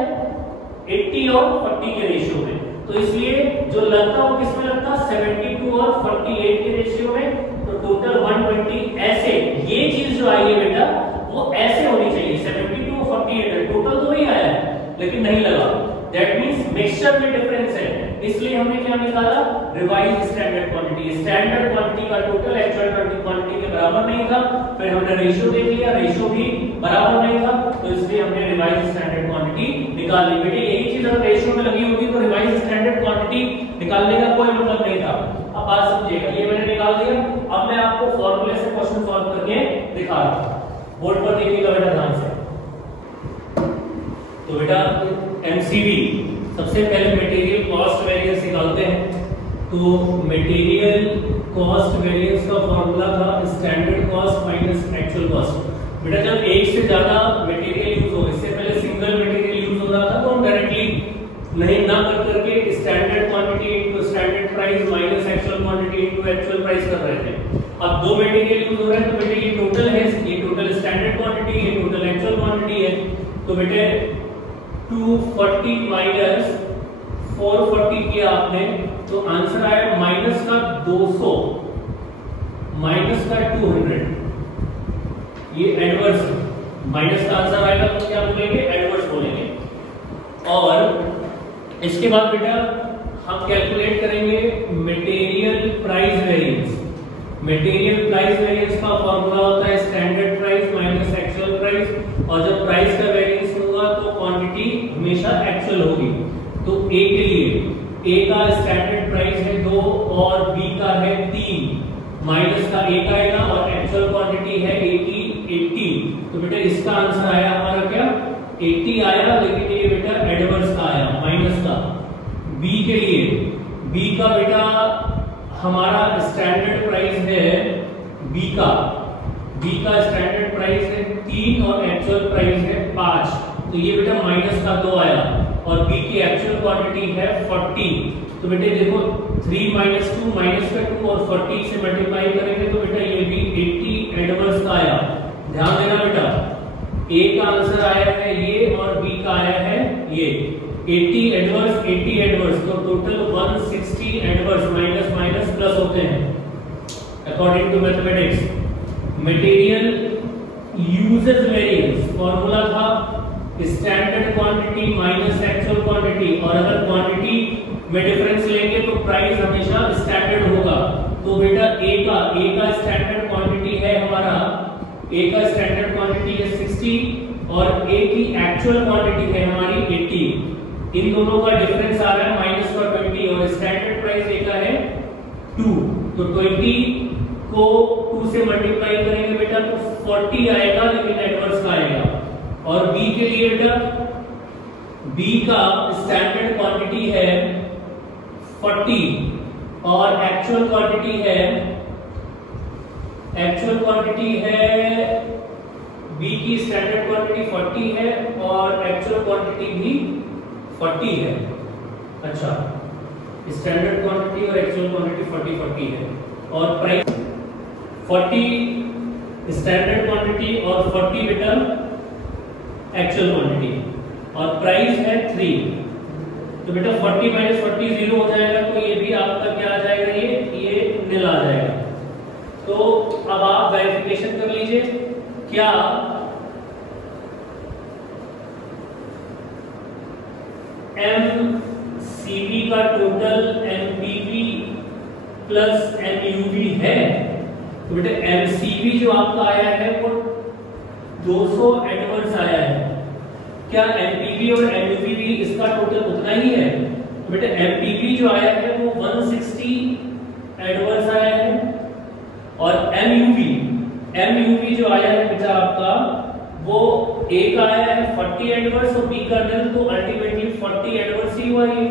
80 और 40 के रेशियो में। तो इसलिए जो लगता वो किस में लगता 72 और 48 के रेशियो में। तो टोटल 120 ऐसे, ये चीज जो आई है बेटा वो ऐसे होनी चाहिए। 72 और 48 टोटल तो वही आया है लेकिन नहीं लगा। दैट मींस मिक्सचर में डिफरेंस है, इसलिए हमने क्या निकाला revised standard quantity. Standard quantity का टोटल एक्चुअल क्वांटिटी के बराबर नहीं था। फिर हमने रेशियो देख लिया, रेशियो भी बराबर नहीं था, तो इसलिए हमने रिवाइज्ड स्टैंडर्ड क्वांटिटी निकाल ली। बेटे यही चीज अगर रेशियो में लगी होगी तो रिवाइज्ड स्टैंडर्ड क्वांटिटी निकालने का कोई मतलब नहीं था। अब बात समझिएगा, ये मैंने निकाल दिया। अब मैं आपको फॉर्मूले से क्वेश्चन सॉल्व करके दिखा रहा हूं। बोर्ड पर देखिएगा बेटा ध्यान से। तो बेटा MCV सबसे पहले मटेरियल कॉस्ट वेरिएंस निकालते हैं। तो मटेरियल कॉस्ट वेरिएंस का फॉर्मूला था standard cost minus actual cost. बेटा जब एक से ज्यादा मटेरियल यूज हो, इससे पहले सिंगल मटेरियल यूज हो रहा था तो हम डायरेक्टली नहीं ना कर करके standard quantity into standard price minus actual quantity into actual price कर रहे थे। अब दो मटेरियल यूज हो रहे हैं तो बेटे ये टोटल है, ये टोटल स्टैंडर्ड क्वांटिटी, ये टोटल एक्चुअल क्वांटिटी है। तो बेटे 240 माइनस 440 किया आपने तो आंसर आया माइनस का 200, माइनस का 200, ये एडवर्स माइनस का आंसर आएगा तो क्या बोलेंगे, एडवर्स बोलेंगे। और इसके बाद बेटा हम कैलकुलेट करेंगे material price variance. Material price variance का फॉर्मूला होता है standard price minus actual price, और जब प्राइस का वेरिएंस होगा तो क्वांटिटी हमेशा एक्चुअल होगी। तो ए के लिए ए का स्टैंडर्ड प्राइस है 2 और बी का है 3, माइनस का ए का आएगा और एक्चुअल क्वांटिटी है ए की 80। तो बेटा इसका आंसर आया हमारा क्या 80 आया, लेकिन ये बेटा एडवर्स का आया माइनस का। बी के लिए बी का बेटा हमारा स्टैंडर्ड प्राइस है बी का स्टैंडर्ड प्राइस है 3 और एक्चुअल प्राइस है 5, तो ये बेटा माइनस का 2 आया, और बी की एक्चुअल क्वांटिटी है 40। तो बेटे देखो 3 माइनस 2 माइनस का 2 और 40 से मल्टीप्लाई करेंगे तो बेटा ये भी 80 एडवर्स का आया। ध्यान देना बेटा ए का आंसर आया है ये और बी का आया है ये 80 एडवर्स, तो total 160 adverse, minus minus plus होते हैं according to mathematics. Material uses variance formula था standard quantity minus actual quantity, और अगर क्वांटिटी में डिफरेंस लेंगे तो प्राइस हमेशा स्टैंडर्ड होगा। तो बेटा ए का स्टैंडर्ड क्वांटिटी है हमारा, ए का स्टैंडर्ड क्वांटिटी है 60 और ए की एक्चुअल क्वांटिटी है हमारी 80। इन दोनों का डिफरेंस आ रहा है माइनस का 20, और स्टैंडर्ड प्राइस ए का है 2, तो 20 को 2 से मल्टीप्लाई करेंगे बेटा तो 40 आएगा, लेकिन एडवर्स का आएगा। और बी के लिए बेटा बी का स्टैंडर्ड क्वांटिटी है 40 और एक्चुअल क्वांटिटी है बी की स्टैंडर्ड क्वांटिटी 40 है और एक्चुअल क्वांटिटी भी 40 है। अच्छा, स्टैंडर्ड क्वांटिटी और एक्चुअल क्वांटिटी 40 है, और प्राइस 40 स्टैंडर्ड क्वांटिटी और 40 बेटा एक्चुअल क्वांटिटी, और प्राइस है 3। तो बेटा 40 माइनस 40 0 हो जाएगा, तो ये भी आपका क्या आ जाएगा, ये निल आ जाएगा। तो अब आप वेरिफिकेशन कर लीजिए क्या एमसीवी का टोटल एमपीवी प्लस एमयूवी है। तो बेटा एमसीवी जो आपका आया है वो 200 एडवर्स आया है। क्या एमपीवी और एमयूवी भी इसका टोटल उतना ही है? तो बेटा एमपीवी जो आया है वो 160 एडवर्स आया है, और एमयूवी जो आया है बेटा आपका वो ए का आया है 40 एडवर्स और बी का निल, तो अल्टीमेटली 40 एडवर्स ही हुआ ये,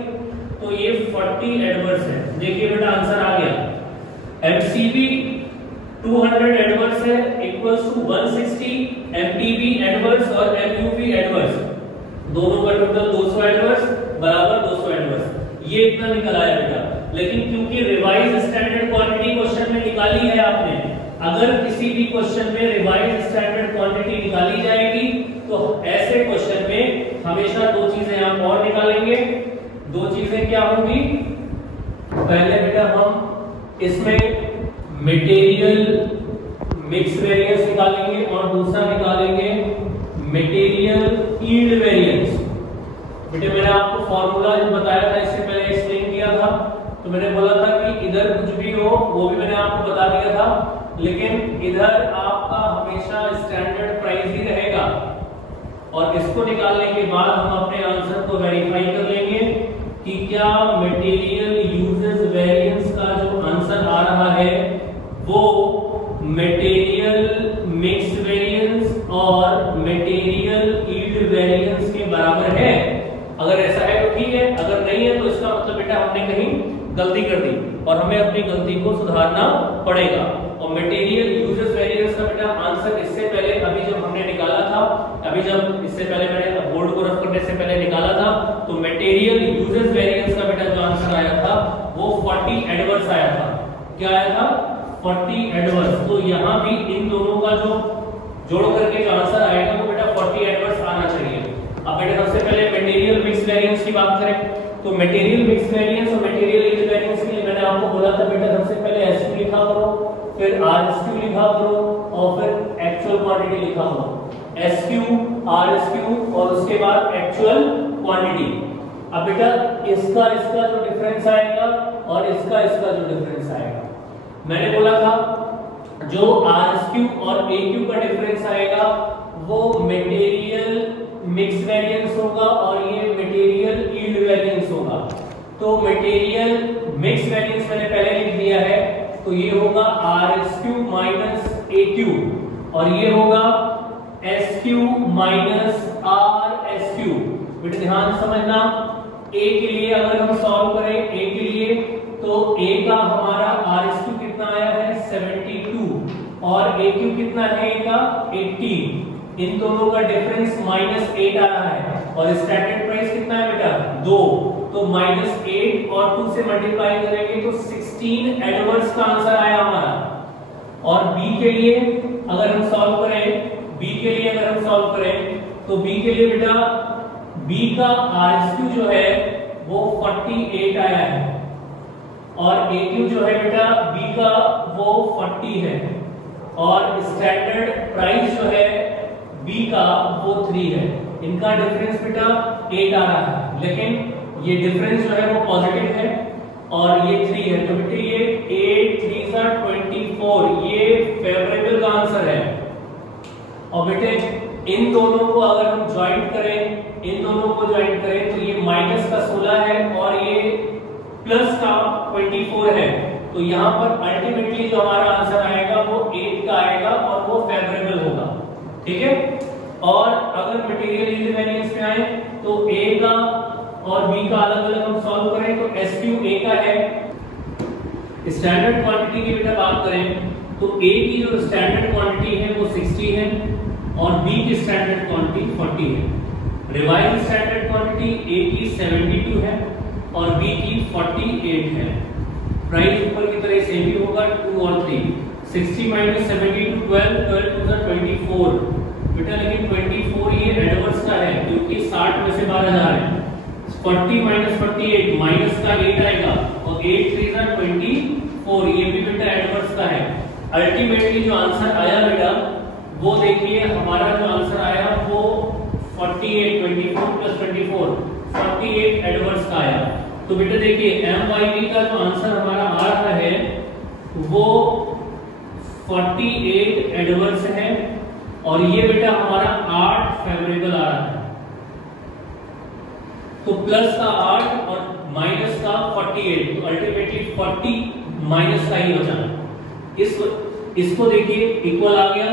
तो ये 40 एडवर्स है। देखिए बेटा आंसर आ गया। एमसीवी 200 एडवर्स है इक्वल्स टू 160 एमपीवी एडवर्स और एमयूवी एडवर्स, दोनों का टोटल 200 एडवर्स बराबर 200 एडवर्स, ये इतना निकल आया बेटा। लेकिन क्योंकि रिवाइज स्टैंडर्ड क्वांटिटी क्वेश्चन में निकाली है आपने, अगर किसी भी क्वेश्चन में रिवाइज स्टैंडर्ड क्वांटिटी निकाली जाएगी तो ऐसे क्वेश्चन में हमेशा दो चीजें हम और निकालेंगे। दो चीजें क्या होंगी? पहले बेटा हम इसमें मटेरियल मिक्स वेरिएंस निकालेंगे और दूसरा निकालेंगे मटेरियल यील्ड वेरिएंस। बेटे मैंने आपको फॉर्मूला जो बताया था इससे पहले एक्सप्लेन किया था, तो मैंने बोला था कि इधर कुछ भी हो वो भी मैंने आपको बता दिया था, लेकिन इधर आपका हमेशा स्टैंडर्ड प्राइस ही रहेगा। और इसको निकालने के बाद हम अपने आंसर को वेरीफाई कर लेंगे कि क्या मटेरियल यूजेस वेरिएंस का जो आंसर आ रहा है वो मटेरियल मिक्स वेरिएंस और मटेरियल यील्ड वेरिएंस के बराबर है। अगर ऐसा है तो ठीक है, अगर नहीं है तो इसका मतलब बेटा हमने कहीं गलती कर दी और हमें अपनी गलती को सुधारना पड़ेगा। और मटेरियल यूजेस वेरिएंस का बेटा आंसर इससे पहले अभी जब हमने निकाला था, इससे पहले मैंने बोर्ड को रफ करने से पहले निकाला था, तो मटेरियल यूजेस वेरिएंस का बेटा जो आंसर आया था वो 40 एडवर्स आया था। क्या आया था? 40 एडवर्स। तो यहाँ भी इन दोनों का जो जोड़ करके जो आंसर आएगा वो बेटा 40 एडवर्स आना चाहिए। अब बेटा सबसे पहले मटेरियल मिक्स वेरिएंस की बात करें तो मटेरियल मिक्स वेरिएंस और मटेरियल यील्ड वेरिएंस के लिए मैंने आपको बोला था बेटा सबसे पहले SQ लिखा करो, फिर RSQ लिखा करो और फिर एक्चुअल क्वांटिटी लिखा करो। SQ RSQ और उसके बाद एक्चुअल क्वांटिटी। अब बेटा इसका जो डिफरेंस आएगा और इसका जो डिफरेंस आएगा, मैंने बोला था जो RSQ और AQ का डिफरेंस आएगा वो मटेरियल मिक्स वेरिएंस होगा और ये मटेरियल यील्ड वेरिएंस होगा। तो मटेरियल मिक्स वेरिएंस मैंने पहले लिख दिया है, तो ये होगा RSQ माइनस AQ और ये होगा SQ माइनस RSQ। बेटा ध्यान समझना, A के लिए अगर हम सॉल्व करें A के लिए तो A का हमारा RSQ कितना आया है 72 और AQ कितना है A का 80। इन दोनों का डिफरेंस -8 आ रहा है और स्टैंडर्ड प्राइस कितना है बेटा 2, तो -8 और 2 से मल्टीप्लाई करेंगे तो 16 एडवर्स का आंसर आया हमारा। और B के लिए अगर हम सॉल्व करें तो B के लिए बेटा B का RSQ जो है वो 48 आया है और AQ जो है बेटा B का वो 40 है और स्टैंडर्ड प्राइस जो है B का वो 3 है। इनका डिफरेंस बेटा 8 आ रहा है, लेकिन ये डिफरेंस जो है वो पॉजिटिव है और ये 3 है, तो बेटे ये 8 3 सा 24 ये फेवरेबल का आंसर है। और बेटे इन दोनों को अगर हम ज्वाइंट करें तो ये माइनस का 16 है और ये प्लस का 24 है, तो यहाँ पर अल्टीमेटली जो हमारा आंसर आएगा वो 8 का आएगा और वो फेवरेबल होगा। ठीक है। और अगर मटेरियल यील्ड वेरिएंस में आए तो A का और B का अलग अलग हम सॉल्व करें तो SQ A का है। स्टैंडर्ड क्वांटिटी की बेटा बात करें तो A की जो स्टैंडर्ड क्वांटिटी है वो 60 है और B की स्टैंडर्ड क्वांटिटी 40 है। रिवाइज्ड स्टैंडर्ड क्वांटिटी A की 72 है और B की 48 है। प्राइस ऊपर की तरह सेम ही होगा 2 और 3। 60 minus 72 12 12 to the 24 बेटा, लेकिन 24 ये एडवर्स का है क्योंकि 60 में से 12 जा रहे हैं। 40 minus 48 माइनस का 8 आएगा और 8 3 जा 24 ये भी बेटा एडवर्स का है। अल्टीमेटली जो आंसर आया बेटा वो देखिए हमारा जो आंसर आया वो 48 24 plus 24 48 एडवर्स का आया। तो बेटा देखिए MYV का जो आंसर हमारा आ रहा है वो 48 एडवर्स है और ये बेटा हमारा 8 फेवरेबल आ रहा है। तो प्लस का 8 और माइनस का 48, तो अल्टीमेटली 40 माइनस का ही बचा। इसको देखिए इक्वल आ गया,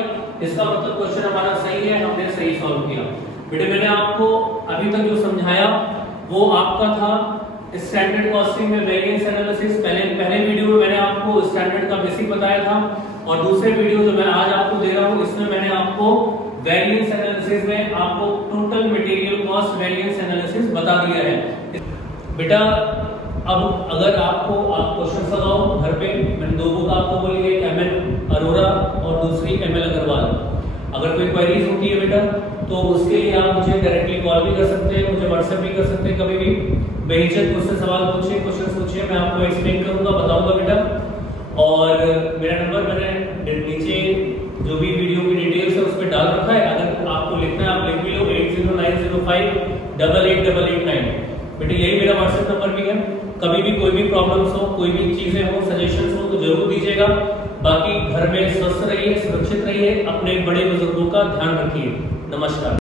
इसका मतलब क्वेश्चन हमारा सही है, हमने सही सॉल्व किया। बेटे मैंने आपको अभी तक जो समझाया वो आपका था स्टैंडर्ड कॉस्टिंग में वेरिएंस एनालिसिस। पहले वीडियो में मैंने आपको स्टैंडर्ड का बेसिक बताया था और दूसरे वीडियो जो मैं आज आपको दे रहा हूं इसमें मैंने आपको वेरिएंस एनालिसिस में आपको total material cost variance analysis बता दिया है। बेटा अब अगर आप क्वेश्चन लगाओ घर पे, मैंने 2 बुक आपको बोली है, एक ML अरोरा और दूसरी ML अग्रवाल। अगर कोई क्वेरीज होती है बेटा तो उसके लिए आप मुझे डायरेक्टली कॉल भी कर सकते हैं, मुझे व्हाट्सएप भी कर सकते हैं, कभी भी बेहिचक मुझसे सवाल पूछिए, क्वेश्चन पूछिए, मैं आपको एक्सप्लेन करूंगा, बताऊंगा बेटा। और मेरा नंबर मैंने नीचे जो भी वीडियो की डिटेल्स है उस पर डाल रखा है, अगर आपको लिखना है आप लिख भी लो 8090588889। बेटे यही मेरा व्हाट्सएप नंबर भी है, कभी भी कोई भी प्रॉब्लम्स हो, कोई भी चीजें हो, सजेशंस हो तो जरूर दीजिएगा। बाकी घर में स्वस्थ रहिए, सुरक्षित रहिए, अपने बड़े बुजुर्गों का ध्यान रखिए। नमस्कार।